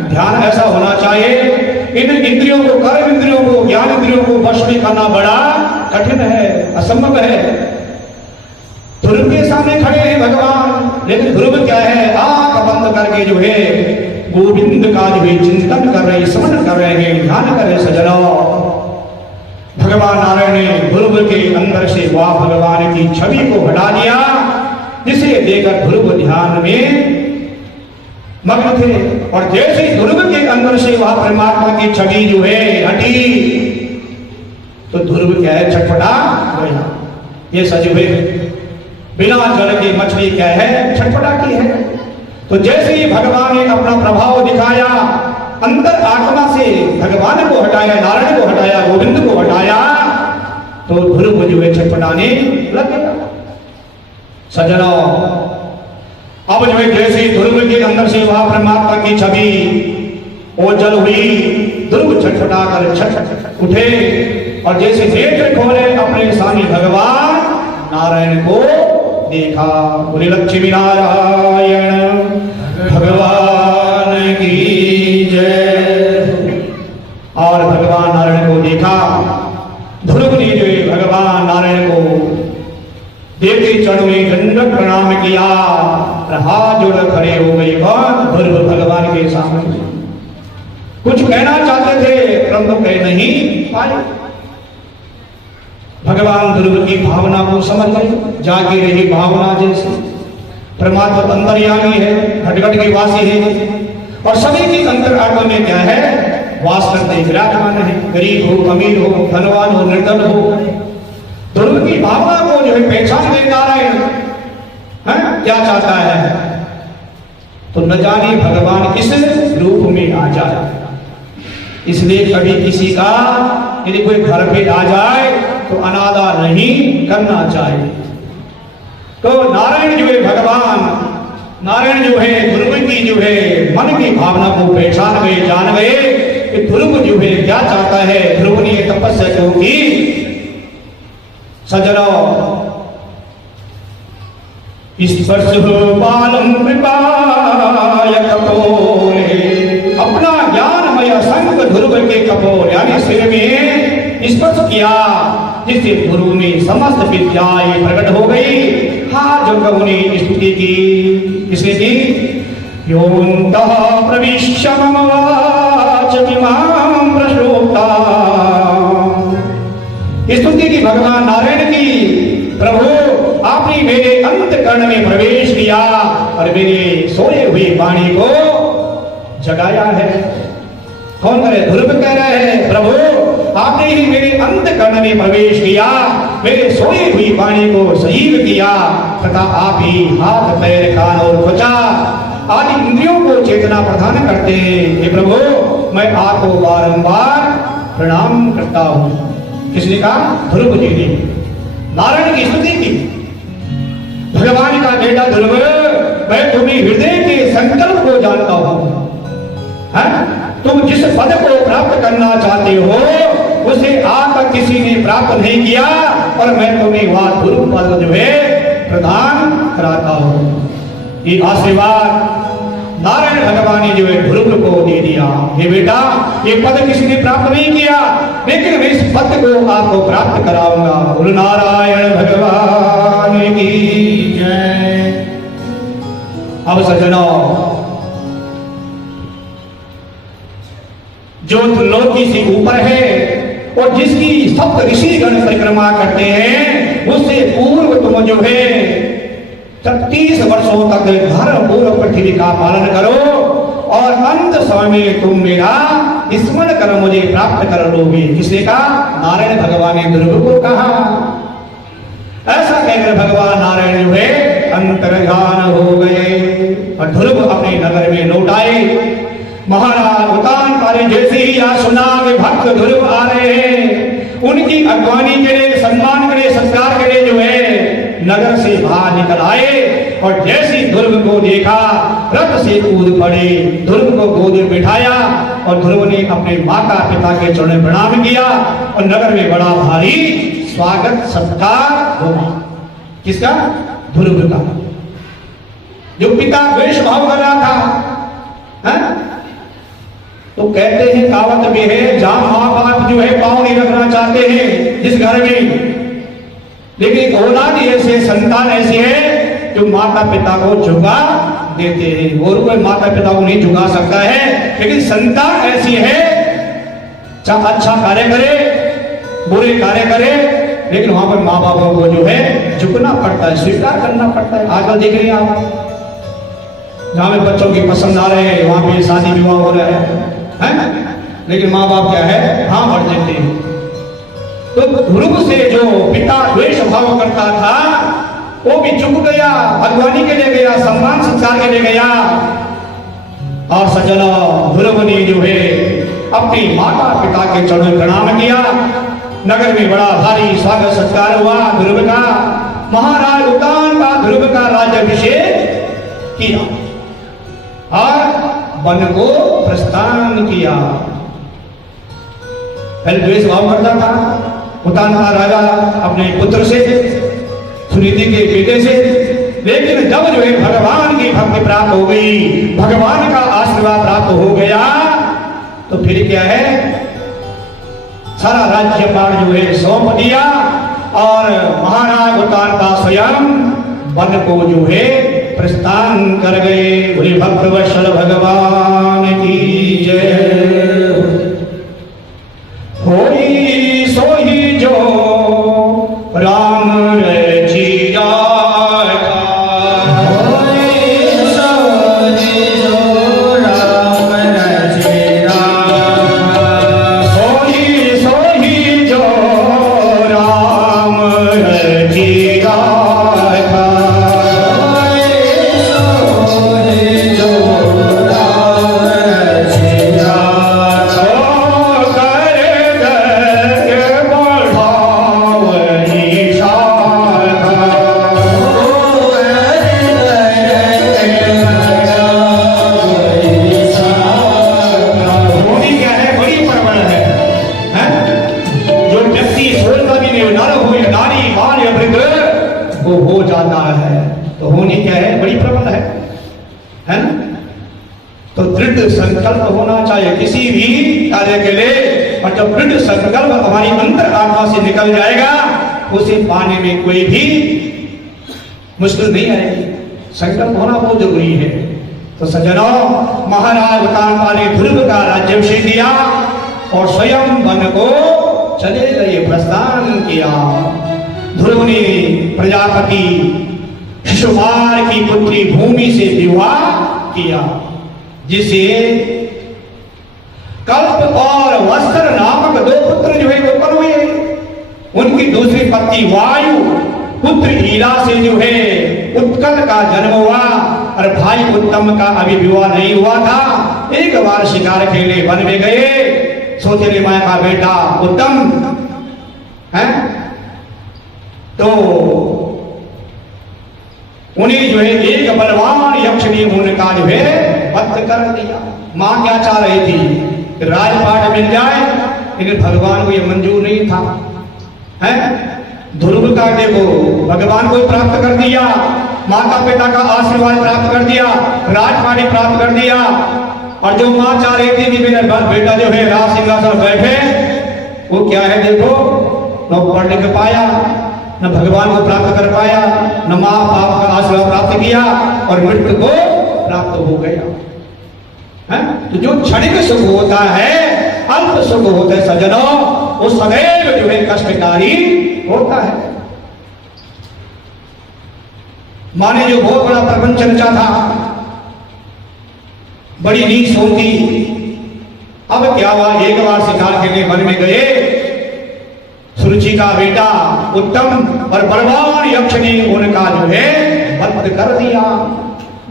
ध्यान ऐसा होना चाहिए। इन इंद्रियों को, कर्म इंद्रियों को, ज्ञान इंद्रियों को वश में करना बड़ा कठिन है, असंभव है। ध्रुव के सामने खड़े हैं भगवान, लेकिन ध्रुव क्या है, आंख बंद करके जो है गोविंद का जो है चिंतन कर रहे, स्मरण कर रहे हैं, ध्यान कर रहे। सज्जनों, भगवान नारायण ने ध्रुव के अंदर से वह भगवान की छवि को हटा दिया, जिसे देखकर ध्रुव ध्यान में मग्न थे। और जैसे ध्रुव के अंदर से वह परमात्मा की छवि जो है हटी, तो ध्रुव क्या है, छटपटा गया। ये सजीव बिना जल की मछली क्या है, छटपटाती है। तो जैसे ही भगवान ने अपना प्रभाव दिखाया, अंतर आत्मा से भगवान को हटाया, नारायण को हटाया, गोविंद को हटाया, तो ध्रुव जो है छटपटाने लग गया। सज्जनों, अब जो है जैसे ध्रुव के अंदर से वह परमात्मा की छवि ओझल हुई, ध्रुव छटपटा कर छट उठे और जैसे नेत्र खोले, अपने सामने भगवान नारायण को देखा। बोले लक्ष्मी नारायण भगवान की जय। और भगवान नारायण को देखा। ध्रुव ने जो है भगवान नारायण को देवते चरण में दंडवत प्रणाम किया, हाथ जोड़ खड़े हो गए। कौन? ध्रुव भगवान के सामने। कुछ कहना चाहते थे, परंतु कह नहीं पाए। भगवान ध्रुव की भावना को समझ गए, जागी रही भावना जैसे। परमात्मा अंतर्यामी है, घट घट के वासी है, और सभी की अंतरात्मा में क्या है, वास करते विराजमान है। गरीब हो, अमीर हो, धनवान हो, निर्धन हो, ध्रुव की भावना को जो है पहचान ले नारायण क्या चाहता है। तो न जाने भगवान किस रूप में आ जाए। इसलिए कभी किसी का यदि कोई घर पे आ जाए तो अनादर नहीं करना चाहिए। तो नारायण जो है भगवान नारायण जो है ध्रुव की जो है मन की भावना को पहचान गए, जान गए कि ध्रुव जो है क्या चाहता है। ध्रुव ने तपस्या क्यों की, सजनो स्पर्श बालम कृपाय कपोले, अपना ज्ञानमय संग ध्रुव के कपोल यानी सिर में स्पर्श किया, जिससे गुरु में समस्त विद्याएं प्रकट हो गई। हाथ जोड़कर उन्हें स्तुति की। किसने की? योऽन्तः प्रविश्य मम वाचमिमां प्रश्नोक्ता। स्तुति की भगवान नारायण की। प्रभु आपने मेरे अंतःकरण में प्रवेश किया और मेरे सोए हुए वाणी को जगाया है। कौन करे? ध्रुव कह रहे हैं, प्रभु आपने ही मेरे अंतःकरण में प्रवेश किया, मेरे सोई हुई वाणी को सजीव किया तथा आप ही हाथ पैर कान और त्वचा आदि इंद्रियों को चेतना प्रदान करते हैं। हे प्रभु मैं आपको बारंबार प्रणाम करता हूँ। किसने कहा? ध्रुव जी ने नारायण की स्तुति की। भगवान का बेटा ध्रुव, मैं तुम्हें हृदय के संकल्प को जानता हूँ। तुम जिस पद को प्राप्त करना चाहते हो उसे आज तक किसी ने प्राप्त नहीं किया और मैं तुम्हें वह ध्रुव पद जो है प्रदान कराता हूँ। ये आशीर्वाद नारायण भगवान ने जो है ध्रुव को दे दिया। ये बेटा ये पद किसी ने प्राप्त नहीं किया, लेकिन मैं इस पद को आपको प्राप्त कराऊंगा। बोलो नारायण भगवान की जय। अब सज्जनों, जो त्रिलोकी से ऊपर है और जिसकी सप्त ऋषि गण परिक्रमा करते हैं, उससे पूर्व तुम जो है 30 वर्षों तक धर्म पूर्व पृथ्वी का पालन करो और अंत समय में तुम मेरा स्मरण कर मुझे प्राप्त कर लोगे। किसने कहा? नारायण भगवान ने ध्रुव को कहा। ऐसा कहकर भगवान नारायण जो है अंतर्धान हो गए और ध्रुव अपने नगर में लौट आए। महाराज उतान कार्य जैसे ही यहाँ सुना कि भक्त ध्रुव आ रहे हैं, उनकी अगवानी के लिए, सम्मान के लिए, सत्कार के लिए जो है नगर से बाहर निकल आए और जैसे ध्रुव को देखा रथ से कूद पड़े, ध्रुव को गोद में बिठाया और ध्रुव ने अपने माता पिता के चरणों में प्रणाम किया और नगर में बड़ा भारी स्वागत सत्कार हुआ। किसका? ध्रुव का। जो पिता द्वेष भाव कर रहा था, है? तो कहते हैं कहावत में है, जहां माँ बाप जो है पाँव नहीं रखना चाहते हैं जिस घर में, लेकिन औलाद ऐसे, संतान ऐसी है जो माता पिता को झुका देते हैं। और कोई माता पिता को नहीं झुका सकता है, लेकिन संतान ऐसी है चाहे अच्छा कार्य करे बुरे कार्य करे, लेकिन वहां पर माँ बापों को जो है झुकना पड़ता है, स्वीकार करना पड़ता है। आजकल देख रहे हैं आप, जहां में बच्चों की पसंद आ रहे हैं वहां पे शादी विवाह हो रहा है, लेकिन माँ बाप क्या है? हाँ भर देते हैं। तो ध्रुव से जो पिता द्वेष भाव करता था वो भी चुप गया, अगवानी के लिए गया, सम्मान संस्कार के लिए गया। और सज्जनों, ध्रुव ने जो है अपनी माता पिता के चरणों में प्रणाम किया। नगर में बड़ा भारी स्वागत सत्कार हुआ ध्रुव का। महाराज उतान का ध्रुव का राज्याभिषेक किया और वन को प्रस्थान किया। पहले द्वेष भाव करता था उतान का राजा अपने पुत्र से, सुनीति के बेटे से, लेकिन जब जो है भगवान की भक्ति प्राप्त हो गई, भगवान का आशीर्वाद प्राप्त हो गया, तो फिर क्या है? सारा राज्यपाल जो है सौंप दिया और महाराज उतान का स्वयं वन को जो है प्रस्थान कर गए। बोले भक्त वत्सल भगवान की जय। होई सोही जो राम रचिया, जो तो दृढ़ संकल्प होना चाहिए किसी भी कार्य के लिए। और जब दृढ़ संकल्प हमारी अंतर आत्मा से निकल जाएगा, उसे पाने में कोई भी मुश्किल नहीं आएगी। संकल्प होना बहुत जरूरी है। तो सज्जनों, महाराज कांता ने ध्रुव का राज्याभिषेक दिया और स्वयं वन को चले गए, प्रस्थान किया। ध्रुव ने प्रजापति शिशुपाल की पुत्री भूमि से विवाह किया, जिसे कल्प और वस्त्र नामक दो पुत्र जो है उत्पन्न हुए। उनकी दूसरी पत्नी वायु पुत्र ईला से जो है उत्कल का जन्म हुआ, और भाई उत्तम का अभी विवाह नहीं हुआ था। एक बार शिकार के लिए वन में गए, सोतेली माया का बेटा उत्तम है, तो उन्हें जो है एक बलवान यक्ष ने उनका जो है वध कर दिया। मां क्या चाह रही थी कि राजपाट मिल जाए, लेकिन भगवान को यह मंजूर नहीं था। है ध्रुव का देखो भगवान को प्राप्त कर दिया, माता पिता का आशीर्वाद प्राप्त कर दिया, राजपाट प्राप्त कर दिया। और जो मां चाह रही थी कि मेरा बेटा जो है राज सिंहासन बैठे, वो क्या है देखो, न पढ़ लिख पाया, न भगवान को प्राप्त कर पाया, न मां बाप का आशीर्वाद प्राप्त किया, और मृत्यु को प्राप्त हो गया। है तो जो क्षणिक सुख होता है, अल्प सुख होता है सज्जनों, वो सदैव जो है कष्टकारी होता है। माने जो बहुत बड़ा प्रपंच रचा था, बड़ी नीच सोची। अब क्या हुआ, एक बार शिकार के लिए वन में गए, सुरुचि का बेटा उत्तम और बलवान यक्ष ने उनका जो है वध कर दिया।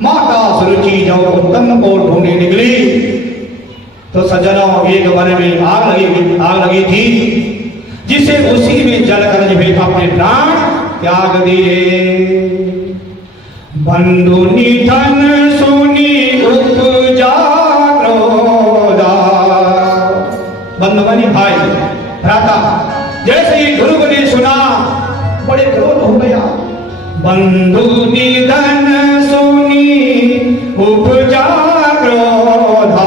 माता सुरुचि जब उत्तम को ढूंढने निकली, तो सज्जनों एक वन में आग लगी थी, जिसे उसी में जलकर जो है अपने प्राण त्याग दिए। बंधु निधन सुनी उपजा क्रोधा, बंधु बनी भाई भ्राता, जैसे ही ध्रुव ने सुना बड़े क्रोध हो गया। बंधु निधन सुनी उपजा क्रोधा,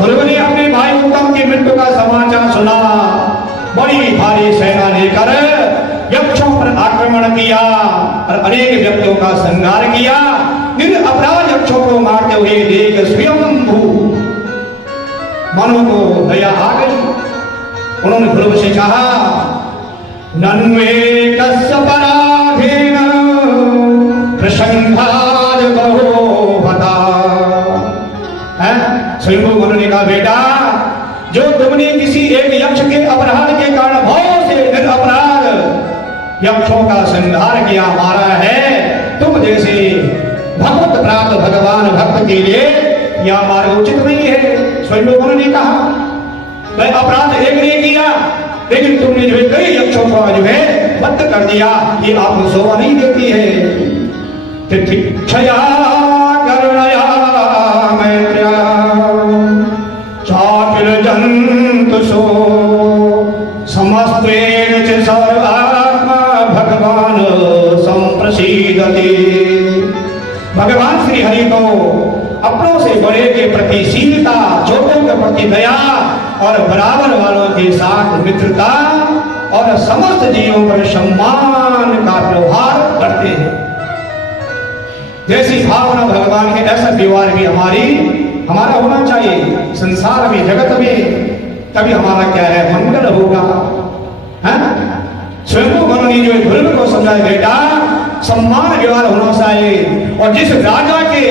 ध्रुव ने अपने भाई उत्तम की मृत्यु का समाचार सुना, बड़ी भारी सेना लेकर यक्षों पर आक्रमण किया और अनेक व्यक्तियों का संहार किया। इन अपराध यक्षों को मारते हुए देख स्वयंभू मनु को दया आ गई। उन्होंने ध्रुव से कहा, नन्वे कस्यपराधेन प्रशंसाद बहो भता। स्वयंभू मनु ने कहा, बेटा जो तुमने किसी एक यक्ष के अपराध के कारण बहुत से अपराध यक्षों का संहार किया, मारा है, तुम जैसे भगवत प्राप्त भगवान भक्त के लिए यह मार्ग उचित नहीं है। स्वयं ने कहा, मैं अपराध एक नहीं किया, लेकिन तुमने जो है कई यक्षों को जो है वध कर दिया, ये आपको शोभा नहीं देती है। तितिक्षया करुणया मैत्र्या चाकिल जंतु सो समस्तेन च सर्वात्मा भगवान संप्रसीदते। भगवान श्री हरि को अपनों से बड़े के प्रति शीलता, छोटों के प्रति दया और बराबर वालों के साथ मित्रता और समस्त जीवों पर सम्मान का व्यवहार करते हैं। जैसी भावना भगवान के, ऐसा व्यवहार भी हमारा होना चाहिए संसार में, जगत में, तभी हमारा क्या है मंगल होगा। स्वयं मनु ने जो ध्रुव को समझाया, बेटा सम्मान व्यवहार होना चाहिए, और जिस राजा के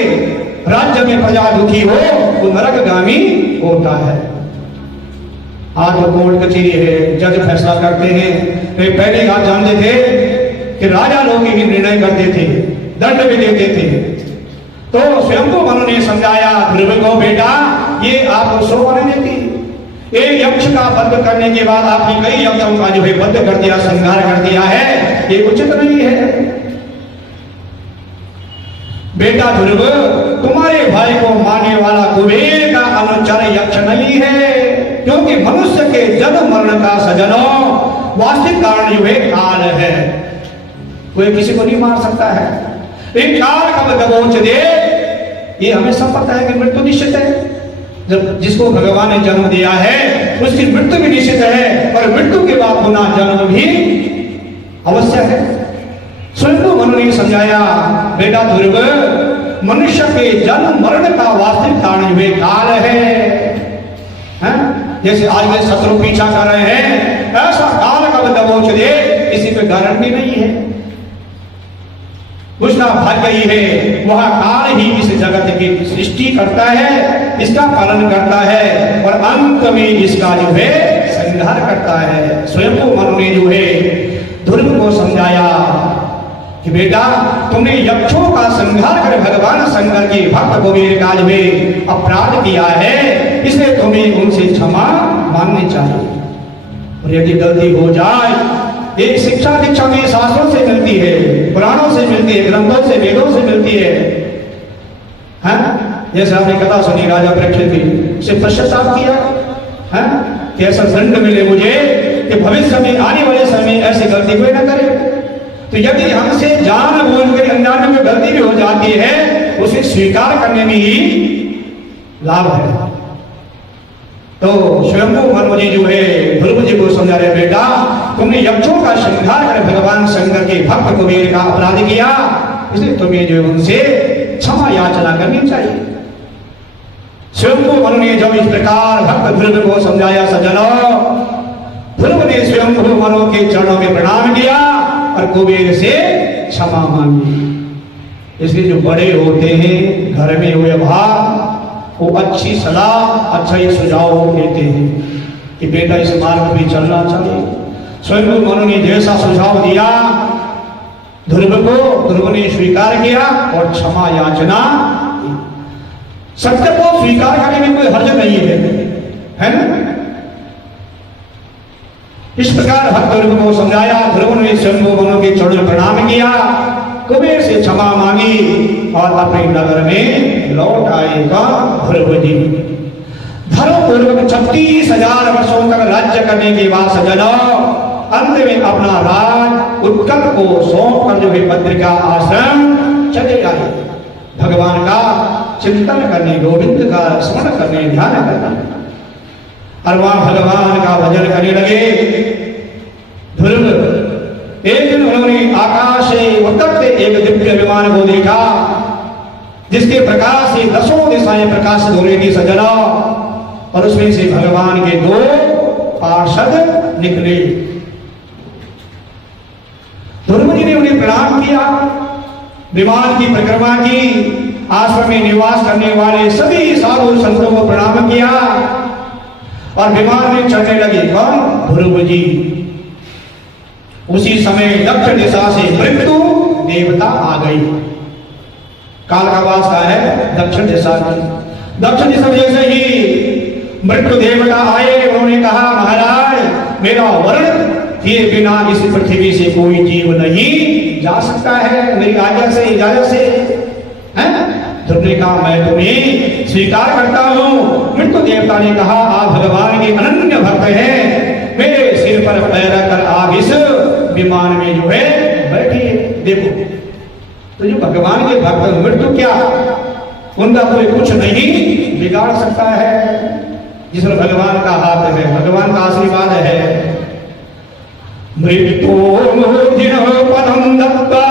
राज्य में प्रजा दुखी हो वो नरकगामी होता है। आज वो कोर्ट कचेरी है, जज फैसला करते हैं। वे पहले आप जानते थे कि राजा लोग ही निर्णय करते थे, दंड भी देते थे। तो स्वयं को मनु ने समझाया ध्रुव को, बेटा ये आपको शोभा नहीं देती। एक यक्ष का वध करने के बाद आपने कई यक्षों का जो है वध कर दिया, संहार कर दिया है, ये उचित नहीं है। बेटा ध्रुव, तुम्हारे भाई को मारने वाला कुबेर का अनुचर यक्ष नहीं है, क्योंकि मनुष्य के जन्म मरण का सजनों वास्तविक कारण जो है काल है। कोई किसी को नहीं मार सकता है, एक काल कब दबोच दे ये हमें सब पता है कि मृत्यु निश्चित है। जब जिसको भगवान ने जन्म दिया है उसकी मृत्यु भी निश्चित है और मृत्यु के बाद पुनः जन्म भी अवश्य है। स्वयं मनु ने समझाया, बेटा ध्रुव, मनुष्य के जन्म मरण का वास्तविक कारण वे काल है? जैसे आज के शत्रु पीछा कर रहे हैं, ऐसा काल कब दबोच दे किसी पे गारंटी नहीं है। उसका भाग्य ही है, वह काल ही इस जगत की सृष्टि करता है, इसका पालन करता है और अंत में इसका जो है संहार करता है। स्वयं को मनु ने जो है ध्रुव को समझाया कि बेटा तुमने यक्षों का संहार कर भगवान शंकर के भक्त कुबेर का जो है अपराध किया है, इसलिए तुम्हें उनसे क्षमा मांगनी चाहिए। और यदि गलती हो जाए, एक शिक्षा दीक्षा में शास्त्रों से मिलती है, पुराणों से मिलती है, ग्रंथों से, वेदों से मिलती है। जैसे आपने कथा सुनी राजा परीक्षित की, उसे पश्चाताप किया कि ऐसा दंड मिले मुझे कि भविष्य में आने वाले समय ऐसी गलती कोई न करे। तो यदि हमसे जान बूझ कर अनजाने में गलती भी हो जाती है, उसे स्वीकार करने में ही लाभ है। तो स्वयंभू मनु जी जो है ध्रुव जी को समझा रहे, बेटा तुमने यक्षों का संहार कर भगवान शंकर के भक्त कुबेर का अपराध किया, इसलिए तुम्हें जो उनसे क्षमा याचना करनी चाहिए। स्वयंभू मनु ने जब इस प्रकार भक्त ध्रुव को समझाया, सज्जनों, ध्रुव ने स्वयंभू मनु के चरणों में प्रणाम किया और कुबेर से क्षमा मांगी। इसलिए जो बड़े होते हैं घर में हुए भाव, वो अच्छी सलाह, अच्छा ही सुझाव देते हैं कि बेटा इस मार्ग पर चलना चाहिए। स्वयं मनु ने जैसा सुझाव दिया ध्रुव को, ध्रुव ने स्वीकार किया और क्षमा याचना की। सत्य को स्वीकार करने में कोई हर्ज नहीं है ना? इस प्रकार भक्त ध्रुव को समझाया। ध्रुव ने स्वयं मनु के चरणों में प्रणाम किया, कुबेर से क्षमा मांगी और अपने नगर में लौट आएगा ध्रुव जी। धर्मपूर्वक 36,000 वर्षों तक राज्य करने के बाद सज्जनों, अंत में अपना राज उत्कल को सौंप कर जो है बद्रिका आश्रम चले आए। भगवान का चिंतन करने, गोविंद का स्मरण करने, ध्यान करना और वहां भगवान का भजन करने लगे। ध्रुव एक दिन उन्होंने आकाश से उतरते एक दिव्य विमान को देखा, जिसके प्रकाश से 10 दिशाएं प्रकाशित हो रही थी सज्जनों, और उसमें से भगवान के 2 पार्षद निकले। ध्रुव जी ने उन्हें प्रणाम किया, विमान की परिक्रमा की, आश्रम में निवास करने वाले सभी साधु संतों को प्रणाम किया और विमान में चढ़ने लगे। कौन? ध्रुव जी। उसी समय दक्षिण दिशा से मृत्यु देवता आ गई। काल का वास का है दक्षिण दिशा की। दक्षिण दिशा जैसे ही मृत्यु देवता आए, उन्होंने कहा, महाराज मेरा वर्ण किए बिना इस पृथ्वी से कोई जीव नहीं जा सकता है, मेरी आज्ञा से, इजाजत से। ध्रुव ने कहा, मैं तुम्हें स्वीकार करता हूं। मृत्यु देवता ने कहा, आप भगवान के अनन्य भक्त हैं, मेरे सिर पर पैर रखकर आप इस विमान में जो है बैठिए। देखो, तो जो भगवान के भक्त, मृत्यु क्या, उनका कोई कुछ नहीं बिगाड़ सकता है, जिसमें भगवान का हाथ है, भगवान का आशीर्वाद है। मृत्यु पदम दत्ता,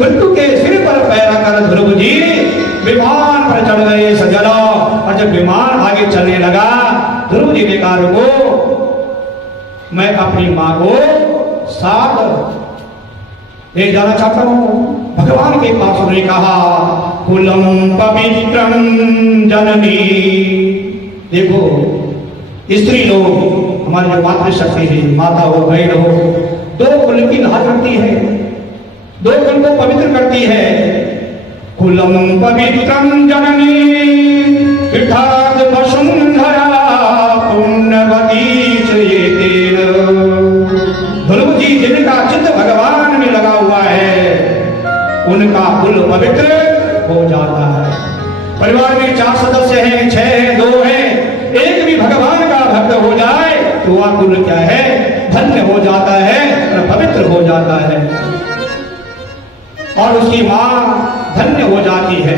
मृत्यु के सिर पर पैर रखकर ध्रुव जी विमान पर चढ़ गए सज्जनों। और जब विमान आगे चलने लगा, ध्रुव जी ने कहा, रुको, मैं अपनी मां को साथ ले जाना चाहता हूं। भगवान के पास उन्होंने कहा, कुलम पवित्रम जननी। देखो, स्त्री लोग, हमारी जो मातृशक्ति है, माता हो, बहन हो, 2 कुल की लाज रखती है, 2 कुल को पवित्र करती है। कुलम पवित्रम जननी तीर्थार्थ वसुंधरा पुण्यवती चेतेन। ध्रुव जी जिनका चित्त भगवान में लगा हुआ है, उनका कुल पवित्र हो जाता है। परिवार में 4 सदस्य हैं, 6 हैं, 2 हैं, एक भी भगवान का भक्त हो जाए तो वह कुल क्या है, धन्य हो जाता है और पवित्र हो जाता है और उसकी मां धन्य हो जाती है।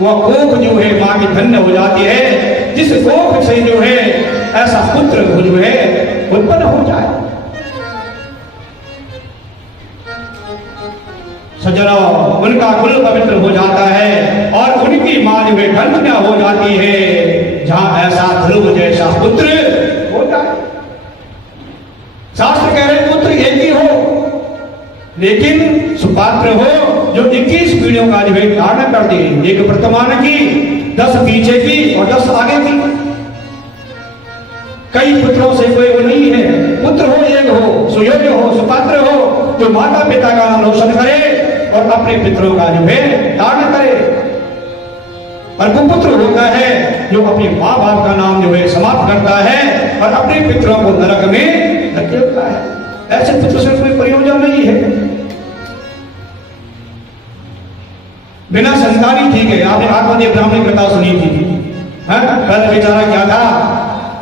वह कोख जो है माँ की धन्य हो जाती है, जिस कोख से जो है ऐसा पुत्र जो है उत्पन्न हो जाए। सज्जनों, उनका कुल पवित्र हो जाता है और उनकी माँ जो है धन्य हो जाती है, जहां ऐसा ध्रुव जैसा पुत्र हो जाए। शास्त्र कह रहे पुत्र एक ही हो, लेकिन सुपात्र हो जो 21 पीढ़ियों का जो है धारण कर दे, एक वर्तमान की, 10 पीछे की और 10 आगे की। कई पुत्रों से कोई वो नहीं है, पुत्र हो एक हो, सुयोग्य हो, सुपात्र हो, जो माता पिता का नाम रोशन करे और अपने पितरों का जो है धारण करे। और कुपुत्र होता है जो अपने माँ बाप का नाम जो है समाप्त करता है और अपने पितरों को नरक में धकेलता है। ऐसे पुत्र से कोई प्रयोजन नहीं है। बिना संतान ठीक है। आपने आत्मदेव ब्राह्मण कथा सुनी थी, कल बेचारा क्या था,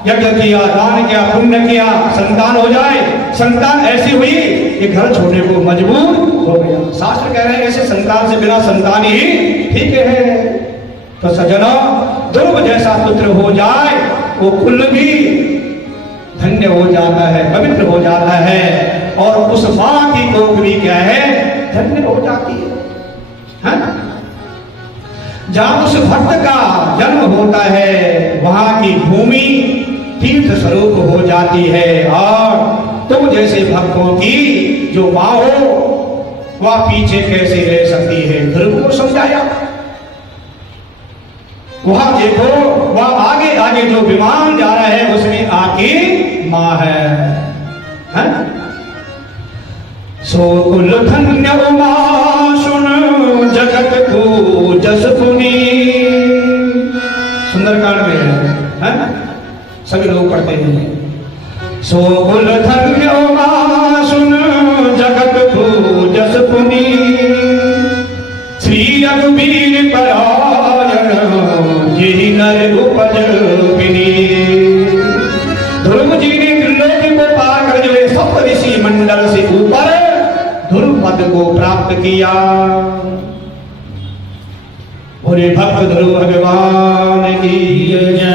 यज्ञ किया, दान किया, पुण्य किया, संतान हो जाए, संतान ऐसी हुई कि घर छोड़ने को मजबूर हो गया। शास्त्र कह रहे हैं ऐसे संतान से बिना संतान ही ठीक है। तो सज्जनों, ध्रुव जैसा पुत्र हो जाए वो कुल भी धन्य हो जाता है, पवित्र हो जाता है और उस मां की कोख भी क्या है, धन्य हो जाती है। जहां उस भक्त का जन्म होता है वहां की भूमि तीर्थ स्वरूप हो जाती है और तुम जैसे भक्तों की जो मां हो वह पीछे कैसे रह सकती है। ध्रुव को समझाया, वहां देखो वह आगे आगे जो विमान जा रहा है उसमें आपकी मां है। सो कुल धन्य उमा सुन जगत को जस पुनी, सुंदरकांड में है, सभी लोग पढ़ते हैं। सो कुल धन्य उमा सुन जगत को जस पुनी, श्री रघुवीर परायण जी नर उपज बिनी। ध्रुव जी ने त्रिलोकी को पार कर जो है सप्तऋषि मंडल से ऊपर ध्रुव पद को प्राप्त किया। बोले भक्त ध्रुव भगवान की जय।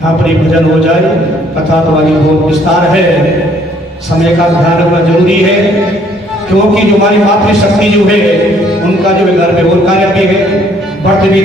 यहाँ पर भजन हो जाए, कथा तो आगे बहुत विस्तार है, समय का ध्यान रखना जरूरी है, क्योंकि जो हमारी मातृशक्ति जो है उनका जो है घर में और कार्य भी है, व्रत भी